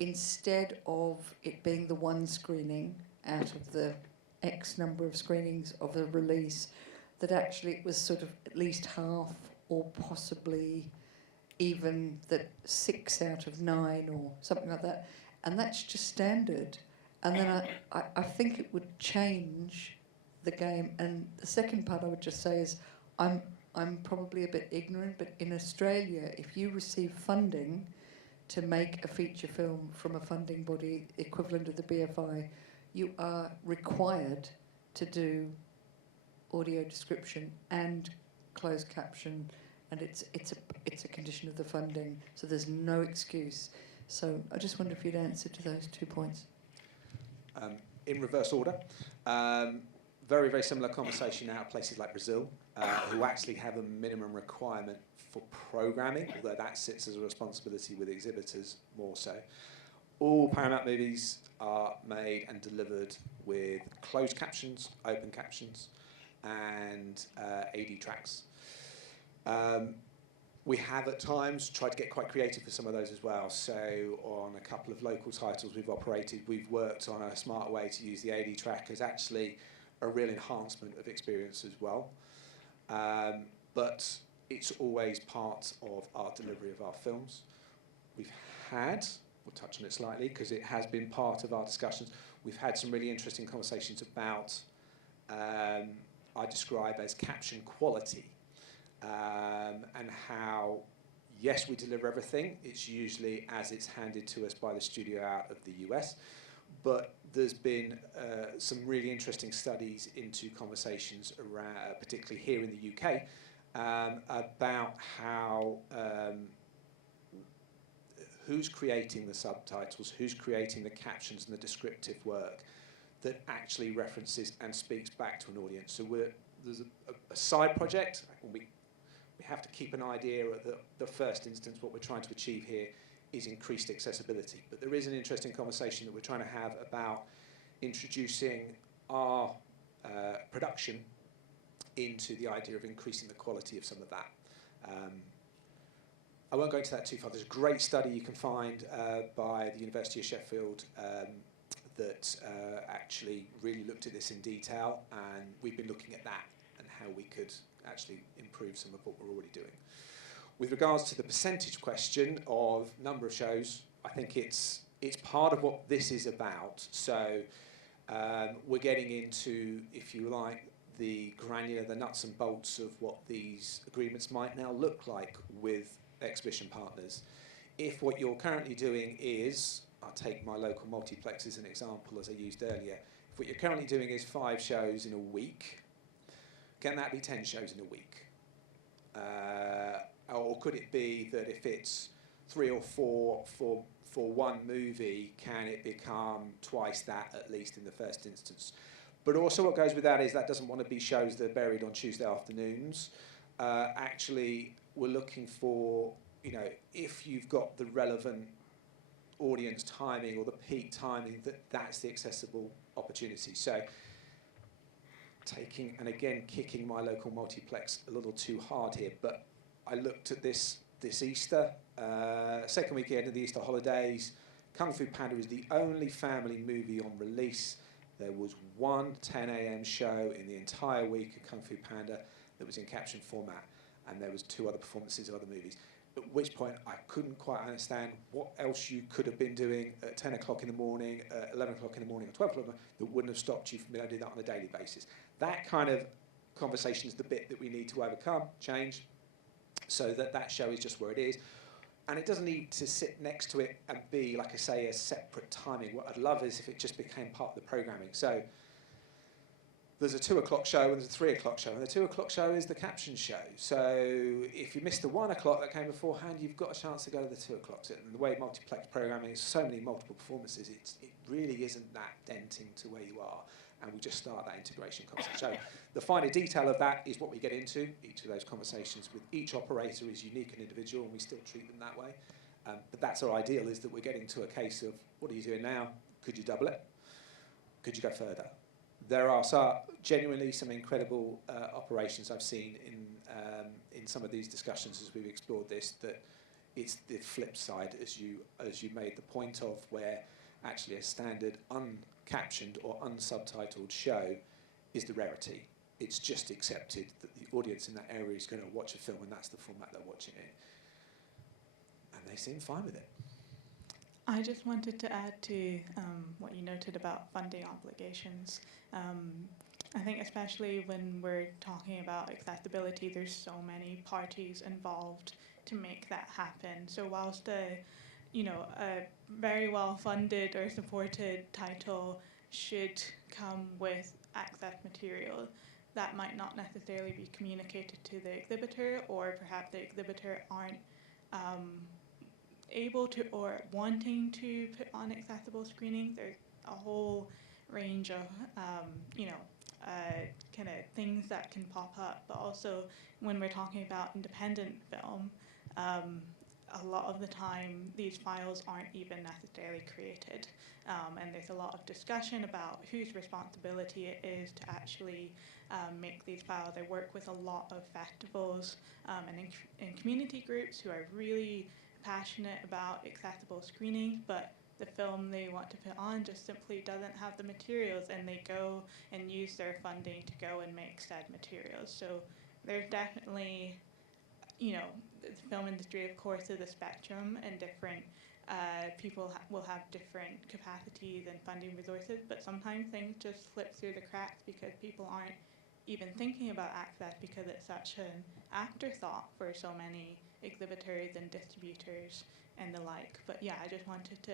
instead of it being the one screening out of the X number of screenings of the release, that actually it was sort of at least half, or possibly even that 6 out of 9 or something like that. And that's just standard. And then I think it would change the game. And the second part I would just say is, I'm probably a bit ignorant, but in Australia, if you receive funding to make a feature film from a funding body equivalent of the BFI, you are required to do audio description and closed caption, and it's a condition of the funding, so there's no excuse. So I just wonder if you'd answer to those 2 points. In reverse order, very, very similar conversation now at places like Brazil, who actually have a minimum requirement for programming, although that sits as a responsibility with exhibitors more so. All Paramount movies are made and delivered with closed captions, open captions, and AD tracks. We have at times tried to get quite creative with some of those as well. So on a couple of local titles we've operated, we've worked on a smart way to use the AD track as actually a real enhancement of experience as well. But it's always part of our delivery of our films. We've had, we'll touch on it slightly because it has been part of our discussions, we've had some really interesting conversations about, I describe as caption quality. And how, yes, we deliver everything. It's usually as it's handed to us by the studio out of the US. But there's been some really interesting studies into conversations around, particularly here in the UK, about how who's creating the subtitles, who's creating the captions and the descriptive work that actually references and speaks back to an audience. So there's a side project. We have to keep an idea at the first instance. What we're trying to achieve here is increased accessibility. But there is an interesting conversation that we're trying to have about introducing our production into the idea of increasing the quality of some of that. I won't go into that too far. There's a great study you can find by the University of Sheffield that actually really looked at this in detail, and we've been looking at that and how we could actually improve some of what we're already doing. With regards to the percentage question of number of shows, I think it's part of what this is about. So we're getting into, if you like, the nuts and bolts of what these agreements might now look like with exhibition partners. If what you're currently doing is, I'll take my local multiplex as an example, as I used earlier, if what you're currently doing is 5 shows in a week, can that be 10 shows in a week? Or could it be that if it's 3 or 4 for one movie, can it become twice that at least in the first instance? But also what goes with that is that doesn't want to be shows that are buried on Tuesday afternoons. Actually, we're looking for, you know, if you've got the relevant audience timing or the peak timing, that's the accessible opportunity. So taking, and again, kicking my local multiplex a little too hard here, but I looked at this Easter, second weekend of the Easter holidays. Kung Fu Panda is the only family movie on release. There was one 10 a.m. show in the entire week of Kung Fu Panda that was in caption format, and there was 2 other performances of other movies. At which point I couldn't quite understand what else you could have been doing at 10 o'clock in the morning, 11 o'clock in the morning, or 12 o'clock that wouldn't have stopped you from being able to do that on a daily basis. That kind of conversation is the bit that we need to overcome, change, so that that show is just where it is. And it doesn't need to sit next to it and be, like I say, a separate timing. What I'd love is if it just became part of the programming. So there's a 2 o'clock show and there's a 3 o'clock show, and the 2 o'clock show is the caption show. So if you missed the 1 o'clock that came beforehand, you've got a chance to go to the 2 o'clock. And the way multiplex programming is so many multiple performances, it really isn't that denting to where you are. And we just start that integration concept. So the finer detail of that is what we get into. Each of those conversations with each operator is unique and individual, and we still treat them that way. But that's our ideal, is that we're getting to a case of, what are you doing now? Could you double it? Could you go further? There are genuinely some incredible operations I've seen in some of these discussions as we've explored this, that it's the flip side, as you made the point of, where actually a standard uncaptioned or unsubtitled show is the rarity. It's just accepted that the audience in that area is going to watch a film, and that's the format they're watching it. And they seem fine with it. I just wanted to add to what you noted about funding obligations. I think especially when we're talking about accessibility, there's so many parties involved to make that happen. So whilst a very well-funded or supported title should come with access material, that might not necessarily be communicated to the exhibitor, or perhaps the exhibitor aren't able to or wanting to put on accessible screenings. There's a whole range of kind of things that can pop up, but also when we're talking about independent film, a lot of the time these files aren't even necessarily created, and there's a lot of discussion about whose responsibility it is to actually make these files. I work with a lot of festivals and community groups who are really passionate about accessible screening, but the film they want to put on just simply doesn't have the materials, and they go and use their funding to go and make said materials. So there's definitely, the film industry, of course, is a spectrum, and different people will have different capacities and funding resources, but sometimes things just slip through the cracks because people aren't even thinking about access, because it's such an afterthought for so many exhibitors and distributors and the like. But yeah, I just wanted to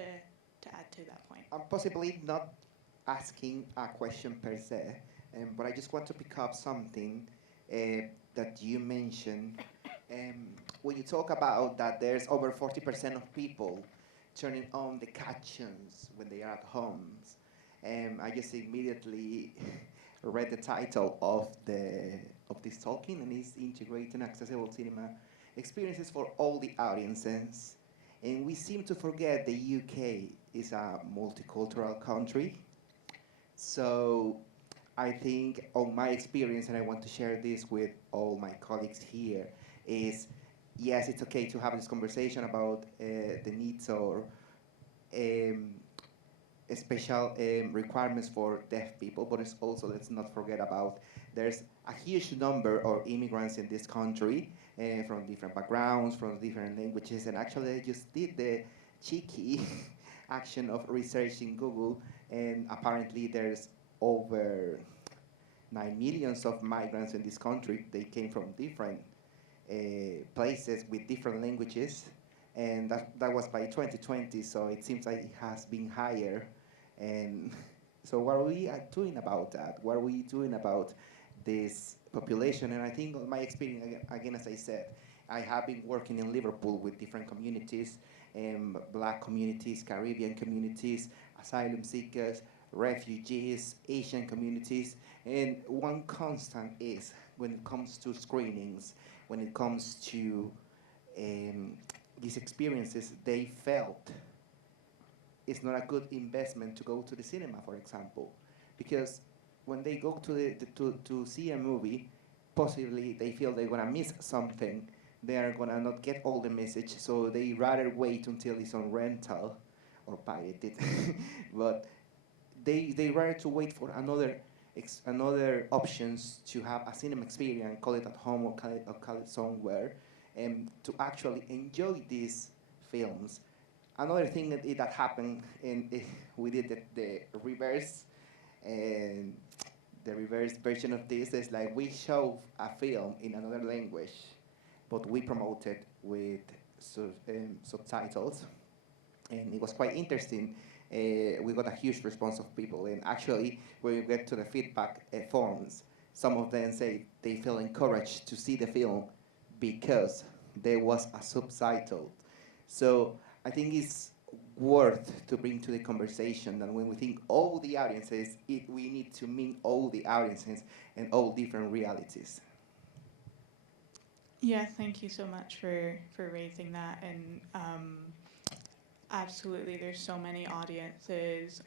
add to that point. I'm possibly not asking a question per se, but I just want to pick up something that you mentioned. When you talk about that there's over 40% of people turning on the captions when they are at homes, I just immediately read the title of this talking, and it's integrating accessible cinema experiences for all the audiences. And we seem to forget the UK is a multicultural country. So I think on my experience, and I want to share this with all my colleagues here, is yes, it's okay to have this conversation about the needs or special requirements for deaf people, but it's also, let's not forget about, there's a huge number of immigrants in this country from different backgrounds, from different languages, and actually I just did the cheeky action of researching Google, and apparently there's over 9 million of migrants in this country. They came from different places with different languages, and that was by 2020, so it seems like it has been higher. And so what are we doing about that? What are we doing about this population? And I think my experience, again, as I said, I have been working in Liverpool with different communities, Black communities, Caribbean communities, asylum seekers, refugees, Asian communities, and one constant is when it comes to screenings, when it comes to these experiences, they felt it's not a good investment to go to the cinema, for example, because when they go to see a movie, possibly they feel they're gonna miss something. They are gonna not get all the message, so they rather wait until it's on rental or pirated. But they rather to wait for another options to have a cinema experience, call it at home or call it somewhere, and to actually enjoy these films. Another thing that happened, and we did the reverse, and the reverse version of this is like we show a film in another language, but we promote it with subtitles, and it was quite interesting. We got a huge response of people, and actually, when we get to the feedback forms, some of them say they feel encouraged to see the film because there was a subtitle. So I think it's worth to bring to the conversation that when we think all the audiences, we need to mean all the audiences and all different realities. Yeah, thank you so much for raising that. And absolutely, there's so many audiences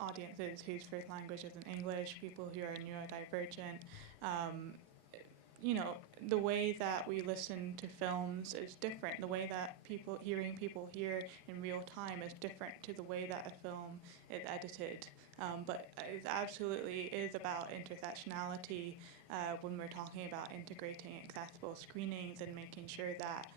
whose first language isn't English, people who are neurodivergent. You know, the way that we listen to films is different. The way that people hear in real time is different to the way that a film is edited. But it absolutely is about intersectionality when we're talking about integrating accessible screenings and making sure that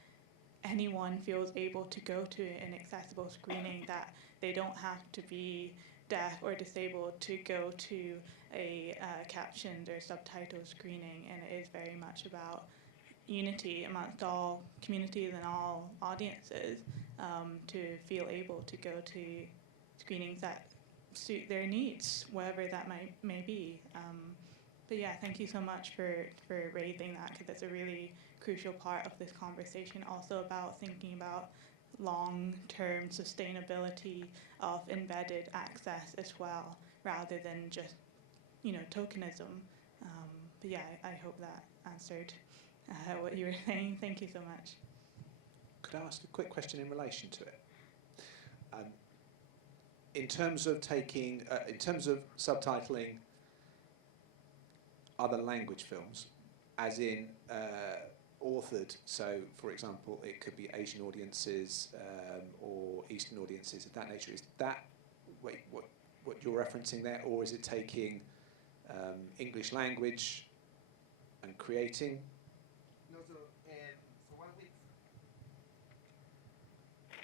anyone feels able to go to an accessible screening, that they don't have to be deaf or disabled to go to a captioned or subtitled screening. And it is very much about unity amongst all communities and all audiences to feel able to go to screenings that suit their needs, whatever that may be. But yeah, thank you so much for raising that, because it's a really crucial part of this conversation, also about thinking about long-term sustainability of embedded access as well, rather than just, you know, tokenism. But yeah, I hope that answered what you were saying. Thank you so much. Could I ask a quick question in relation to it? In terms of subtitling other language films, as in authored, so for example, it could be Asian audiences or Eastern audiences of that nature. Is that what you're referencing there, or is it taking English language and creating? No, so what we...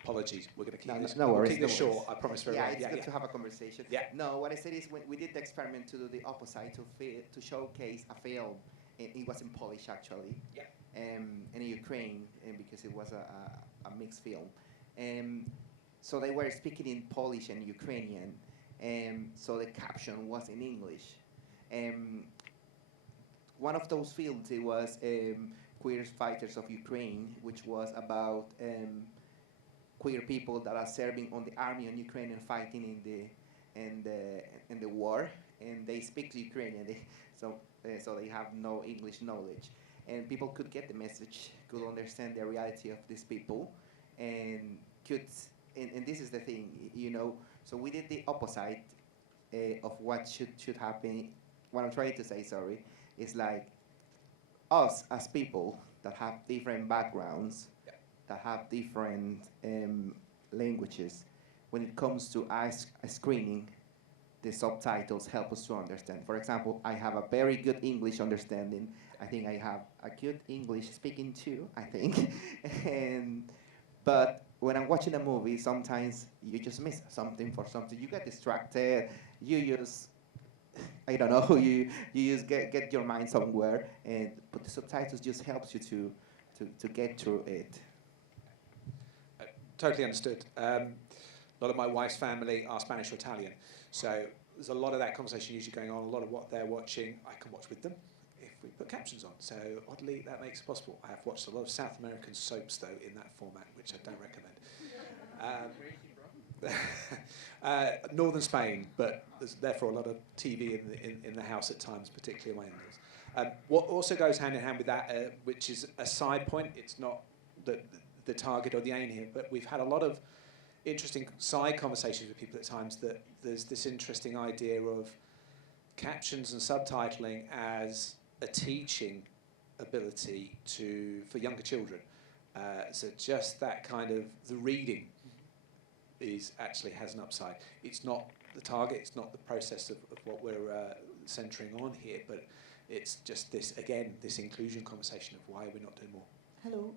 Apologies, we're going to keep No, this, no worries, keep this no short, worries. I promise for Yeah, everyone. it's good to have a conversation. Yeah. No, what I said is when we did the experiment to do the opposite, to showcase a film, it was in Polish actually, Yeah. and in Ukraine, because it was a mixed film. So they were speaking in Polish and Ukrainian, so the caption was in English. One of those films, it was Queer Fighters of Ukraine, which was about queer people that are serving on the army in Ukraine and fighting in the war, and they speak Ukrainian, so they have no English knowledge, and people could get the message, could understand the reality of these people, and could and this is the thing, so we did the opposite of what should happen. What I'm trying to say, sorry, is like us as people that have different backgrounds, that have different languages, when it comes to screening, the subtitles help us to understand. For example, I have a very good English understanding. I think I have a good English speaking too, I think. But when I'm watching a movie, sometimes you just miss something for something. You get distracted, you just, I don't know, you just get your mind somewhere, but the subtitles just helps you to get through it. Totally understood. A lot of my wife's family are Spanish or Italian, so there's a lot of that conversation usually going on. A lot of what they're watching, I can watch with them if we put captions on. So oddly, that makes it possible. I have watched a lot of South American soaps, though, in that format, which I don't recommend. Northern Spain, but there's therefore a lot of TV in the house at times, particularly in my in-laws. What also goes hand in hand with that, which is a side point, it's not the target or the aim here, but we've had a lot of interesting side conversations with people at times that there's this interesting idea of captions and subtitling as a teaching ability for younger children. So just that kind of the reading actually has an upside. It's not the target, it's not the process of what we're centering on here, but it's just this inclusion conversation of why we're not doing more. Hello.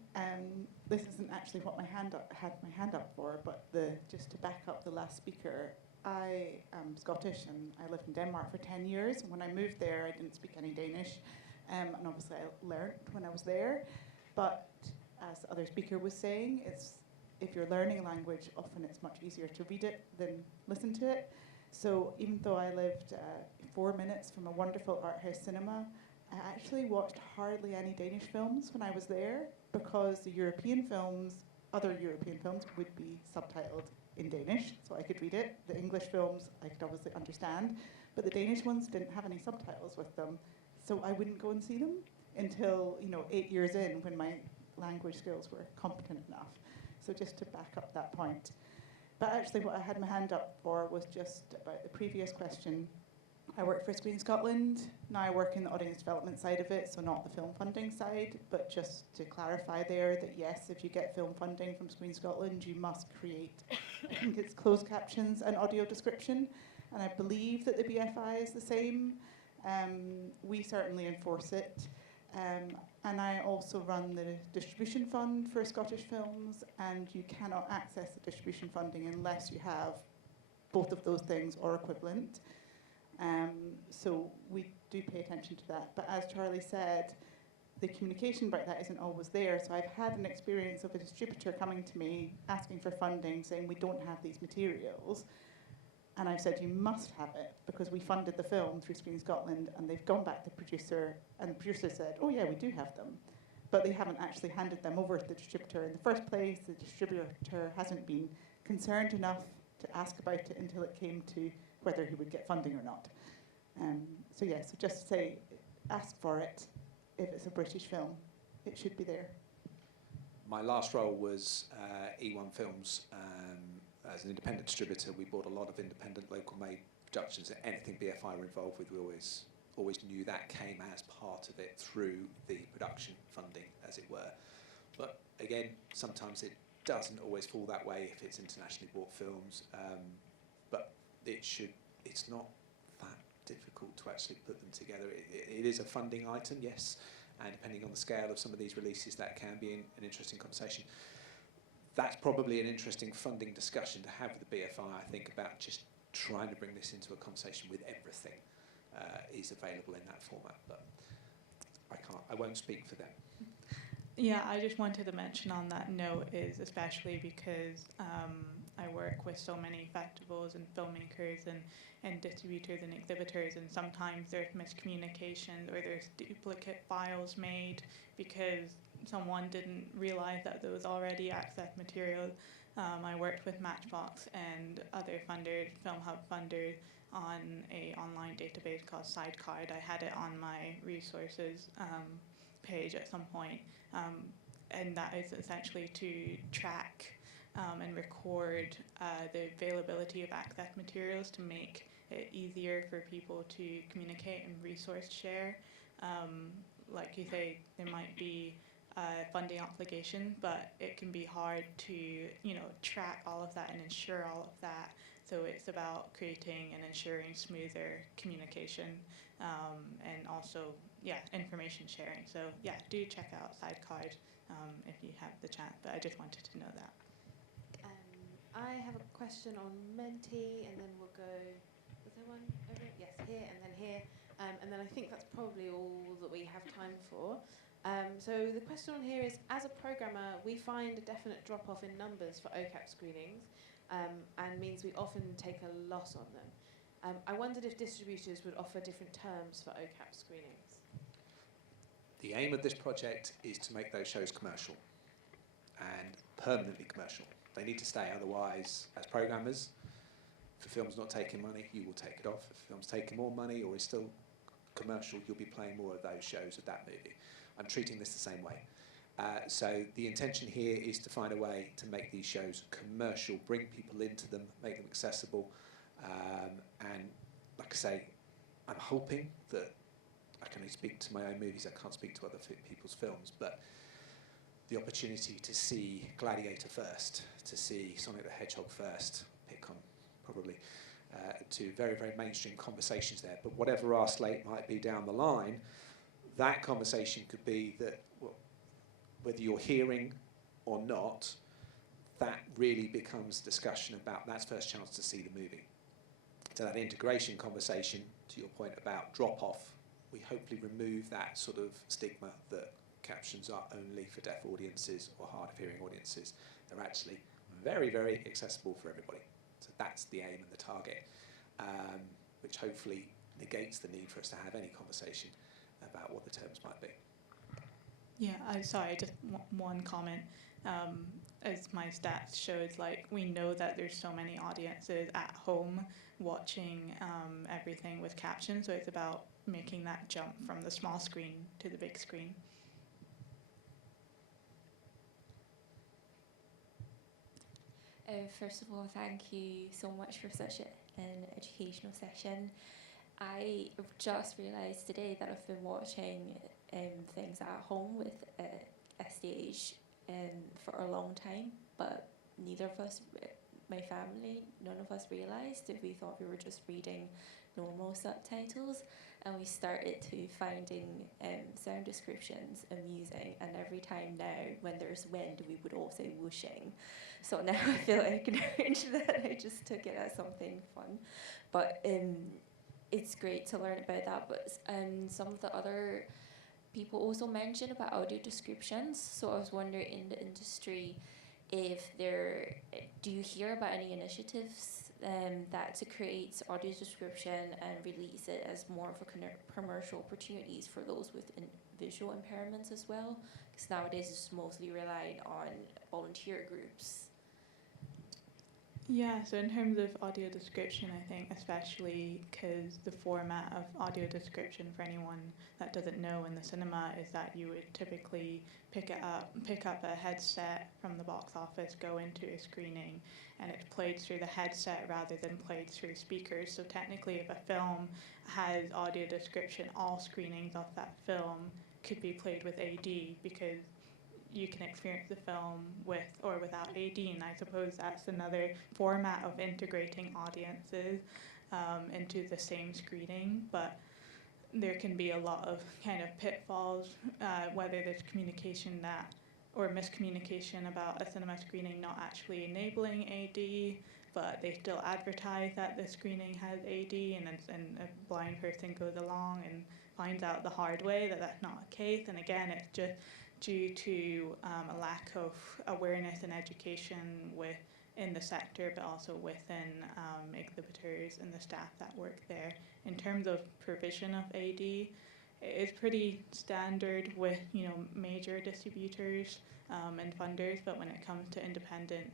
This isn't actually what had my hand up for, but just to back up the last speaker, I am Scottish and I lived in Denmark for 10 years. And when I moved there, I didn't speak any Danish, and obviously I learned when I was there. But as the other speaker was saying, if you're learning a language, often it's much easier to read it than listen to it. So even though I lived 4 minutes from a wonderful art house cinema, I actually watched hardly any Danish films when I was there, because the other European films would be subtitled in Danish, so I could read it. The English films I could obviously understand, but the Danish ones didn't have any subtitles with them, so I wouldn't go and see them until 8 years in, when my language skills were competent enough. So just to back up that point. But actually what I had my hand up for was just about the previous question. I work for Screen Scotland. Now I work in the audience development side of it, so not the film funding side, but just to clarify there that yes, if you get film funding from Screen Scotland, you must create, I think it's closed captions and audio description, and I believe that the BFI is the same. We certainly enforce it. And I also run the distribution fund for Scottish films, and you cannot access the distribution funding unless you have both of those things or equivalent. So we do pay attention to that. But as Charlie said, the communication about that isn't always there. So I've had an experience of a distributor coming to me asking for funding, saying we don't have these materials. And I've said, you must have it, because we funded the film through Screen Scotland, and they've gone back to the producer, and the producer said, oh yeah, we do have them. But they haven't actually handed them over to the distributor in the first place. The distributor hasn't been concerned enough to ask about it until it came to whether he would get funding or not. So just say, ask for it. If it's a British film, it should be there. My last role was E1 Films. As an independent distributor, we bought a lot of independent local made productions. Anything BFI were involved with, we always knew that came as part of it through the production funding, as it were. But again, sometimes it doesn't always fall that way if it's internationally bought films. But it's not that difficult to actually put them together. It is a funding item, yes, and depending on the scale of some of these releases, that can be an interesting conversation. That's probably an interesting funding discussion to have with the BFI, I think, about just trying to bring this into a conversation with everything is available in that format, but I won't speak for them. Yeah, I just wanted to mention on that note is especially because I work with so many festivals and filmmakers and distributors and exhibitors, and sometimes there's miscommunication or there's duplicate files made because someone didn't realize that there was already access material. I worked with Matchbox and other funders, Film Hub funders, on a online database called Sidecard. I had it on my resources page at some point, and that is essentially to track and record the availability of access materials to make it easier for people to communicate and resource share. Like you say, there might be funding obligation, but it can be hard to, you know, track all of that and ensure all of that. So it's about creating and ensuring smoother communication, and also, yeah, information sharing. So yeah, do check out Sidecard if you have the chance, but I just wanted to know that. I have a question on Menti, and then we'll go, was there one over? Yes, here, and then here. And then I think that's probably all that we have time for. So the question on here is, as a programmer, we find a definite drop-off in numbers for OCAP screenings, and means we often take a loss on them. I wondered if distributors would offer different terms for OCAP screenings. The aim of this project is to make those shows commercial, and permanently commercial. They need to stay, otherwise, as programmers, if a film's not taking money, you will take it off. If a film's taking more money or is still commercial, you'll be playing more of those shows of that movie. I'm treating this the same way. So the intention here is to find a way to make these shows commercial, bring people into them, make them accessible, and like I say, I'm hoping that I can only speak to my own movies, I can't speak to other people's films, but the opportunity to see Gladiator first, to see Sonic the Hedgehog first, pick on probably, to very, very mainstream conversations there. But whatever our slate might be down the line, that conversation could be that, well, whether you're hearing or not, that really becomes discussion about that's first chance to see the movie. So that integration conversation, to your point about drop-off, we hopefully remove that sort of stigma that captions are only for deaf audiences or hard of hearing audiences. They're actually very, very accessible for everybody. So that's the aim and the target, which hopefully negates the need for us to have any conversation about what the terms might be. Yeah, sorry, just one comment. As my stats shows, like, we know that there's so many audiences at home watching everything with captions, so it's about making that jump from the small screen to the big screen. First of all, thank you so much for such an educational session. I just realised today that I've been watching things at home with SDH for a long time, but neither of us, my family, none of us realised that we thought we were just reading normal subtitles, and we started to finding sound descriptions amusing, and every time now when there's wind we would all say whooshing, so now I feel ignorant that I just took it as something fun, but it's great to learn about that. But some of the other people also mentioned about audio descriptions, so I was wondering in the industry if do you hear about any initiatives that to create audio description and release it as more of a commercial opportunities for those with visual impairments as well? Because nowadays it's mostly relying on volunteer groups. Yeah, so in terms of audio description, I think especially because the format of audio description, for anyone that doesn't know in the cinema, is that you would typically pick up a headset from the box office, go into a screening, and it's played through the headset rather than played through speakers. So technically, if a film has audio description, all screenings of that film could be played with AD, because you can experience the film with or without AD, and I suppose that's another format of integrating audiences into the same screening. But there can be a lot of kind of pitfalls, whether there's communication or miscommunication about a cinema screening not actually enabling AD, but they still advertise that the screening has AD, and a blind person goes along and finds out the hard way that that's not the case. And again, it's just due to a lack of awareness and education in the sector, but also within exhibitors and the staff that work there. In terms of provision of AD, it is pretty standard with major distributors and funders, but when it comes to independent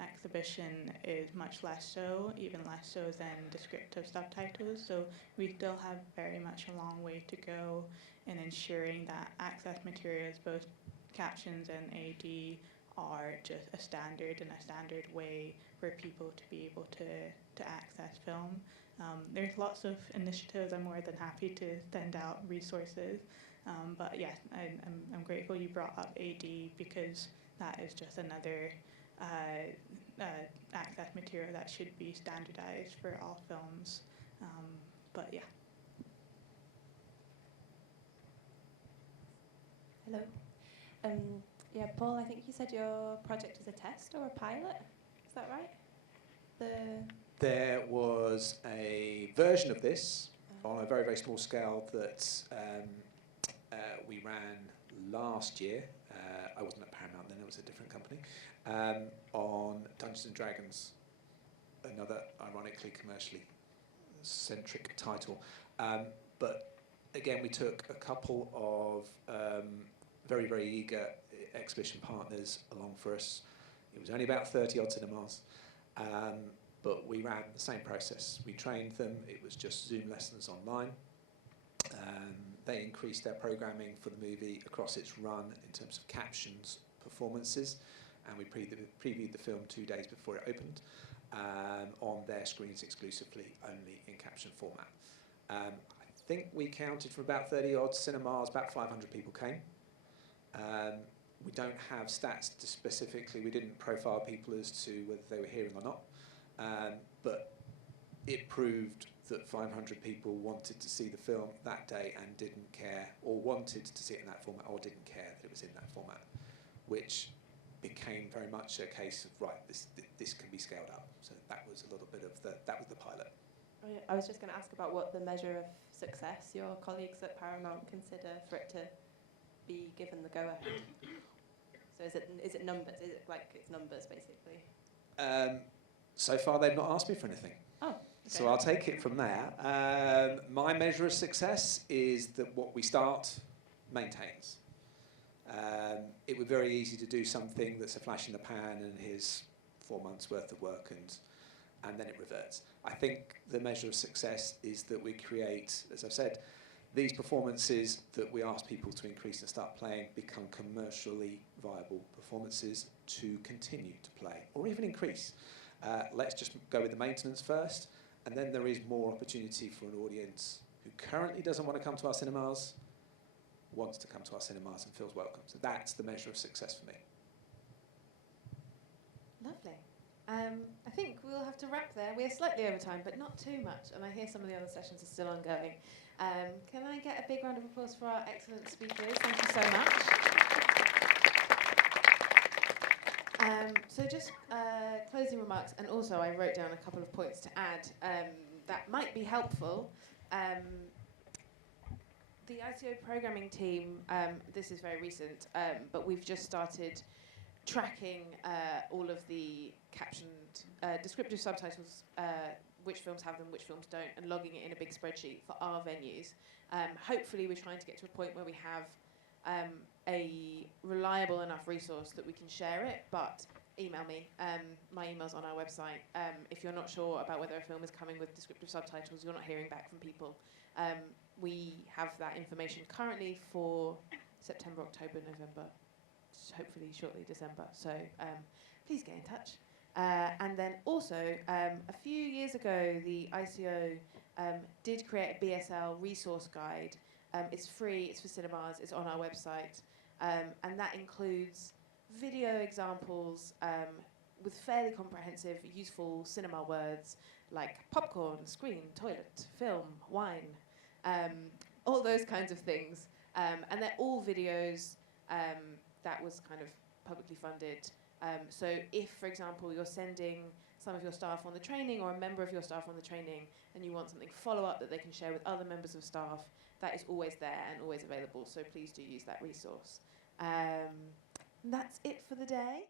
exhibition is much less so, even less so than descriptive subtitles. So we still have very much a long way to go in ensuring that access materials, both captions and AD, are just a standard and a standard way for people to be able to access film. There's lots of initiatives. I'm more than happy to send out resources. But yes, I'm grateful you brought up AD, because that is just another access material that should be standardized for all films. But yeah. Hello. Yeah, Paul, I think you said your project is a test or a pilot. Is that right? There was a version of this on a very, very small scale that we ran last year. I wasn't at Paramount then, it was a different company, on Dungeons & Dragons, another ironically commercially centric title. But again, we took a couple of very, very eager exhibition partners along for us. It was only about 30 odd cinemas, but we ran the same process. We trained them, it was just Zoom lessons online. They increased their programming for the movie across its run in terms of captions, performances, and we previewed the film 2 days before it opened on their screens exclusively, only in caption format. I think we counted from about 30 odd cinemas, about 500 people came. We don't have stats to specifically, we didn't profile people as to whether they were hearing or not, but it proved that 500 people wanted to see the film that day and didn't care, or wanted to see it in that format, or didn't care that it was in that format, which became very much a case of, right, this can be scaled up. So that was a little bit of that was the pilot. Oh, yeah. I was just going to ask about what the measure of success your colleagues at Paramount consider for it to be given the go-ahead. So is it numbers? Is it like it's numbers, basically? So far, they've not asked me for anything. Oh. So I'll take it from there. My measure of success is that what we start maintains. It would be very easy to do something that's a flash in the pan and here's 4 months worth of work and then it reverts. I think the measure of success is that we create, as I've said, these performances that we ask people to increase and start playing become commercially viable performances to continue to play or even increase. Let's just go with the maintenance first, and then there is more opportunity for an audience who currently doesn't want to come to our cinemas, wants to come to our cinemas and feels welcome. So that's the measure of success for me. Lovely. I think we'll have to wrap there. We're slightly over time, but not too much, and I hear some of the other sessions are still ongoing. Can I get a big round of applause for our excellent speakers? Thank you so much. So just closing remarks, and also I wrote down a couple of points to add that might be helpful. The ICO programming team, this is very recent, but we've just started tracking all of the captioned descriptive subtitles, which films have them, which films don't, and logging it in a big spreadsheet for our venues. Hopefully we're trying to get to a point where we have a reliable enough resource that we can share it, but email me. My email's on our website. If you're not sure about whether a film is coming with descriptive subtitles, you're not hearing back from people. We have that information currently for September, October, November, hopefully shortly December. So please get in touch. And then also, a few years ago, the ICO did create a BSL resource guide. It's free, it's for cinemas, it's on our website. And that includes video examples with fairly comprehensive, useful cinema words like popcorn, screen, toilet, film, wine, all those kinds of things. And they're all videos that was kind of publicly funded. So if, for example, you're sending some of your staff on the training or a member of your staff on the training and you want something follow-up that they can share with other members of staff, that is always there and always available. So please do use that resource. That's it for the day.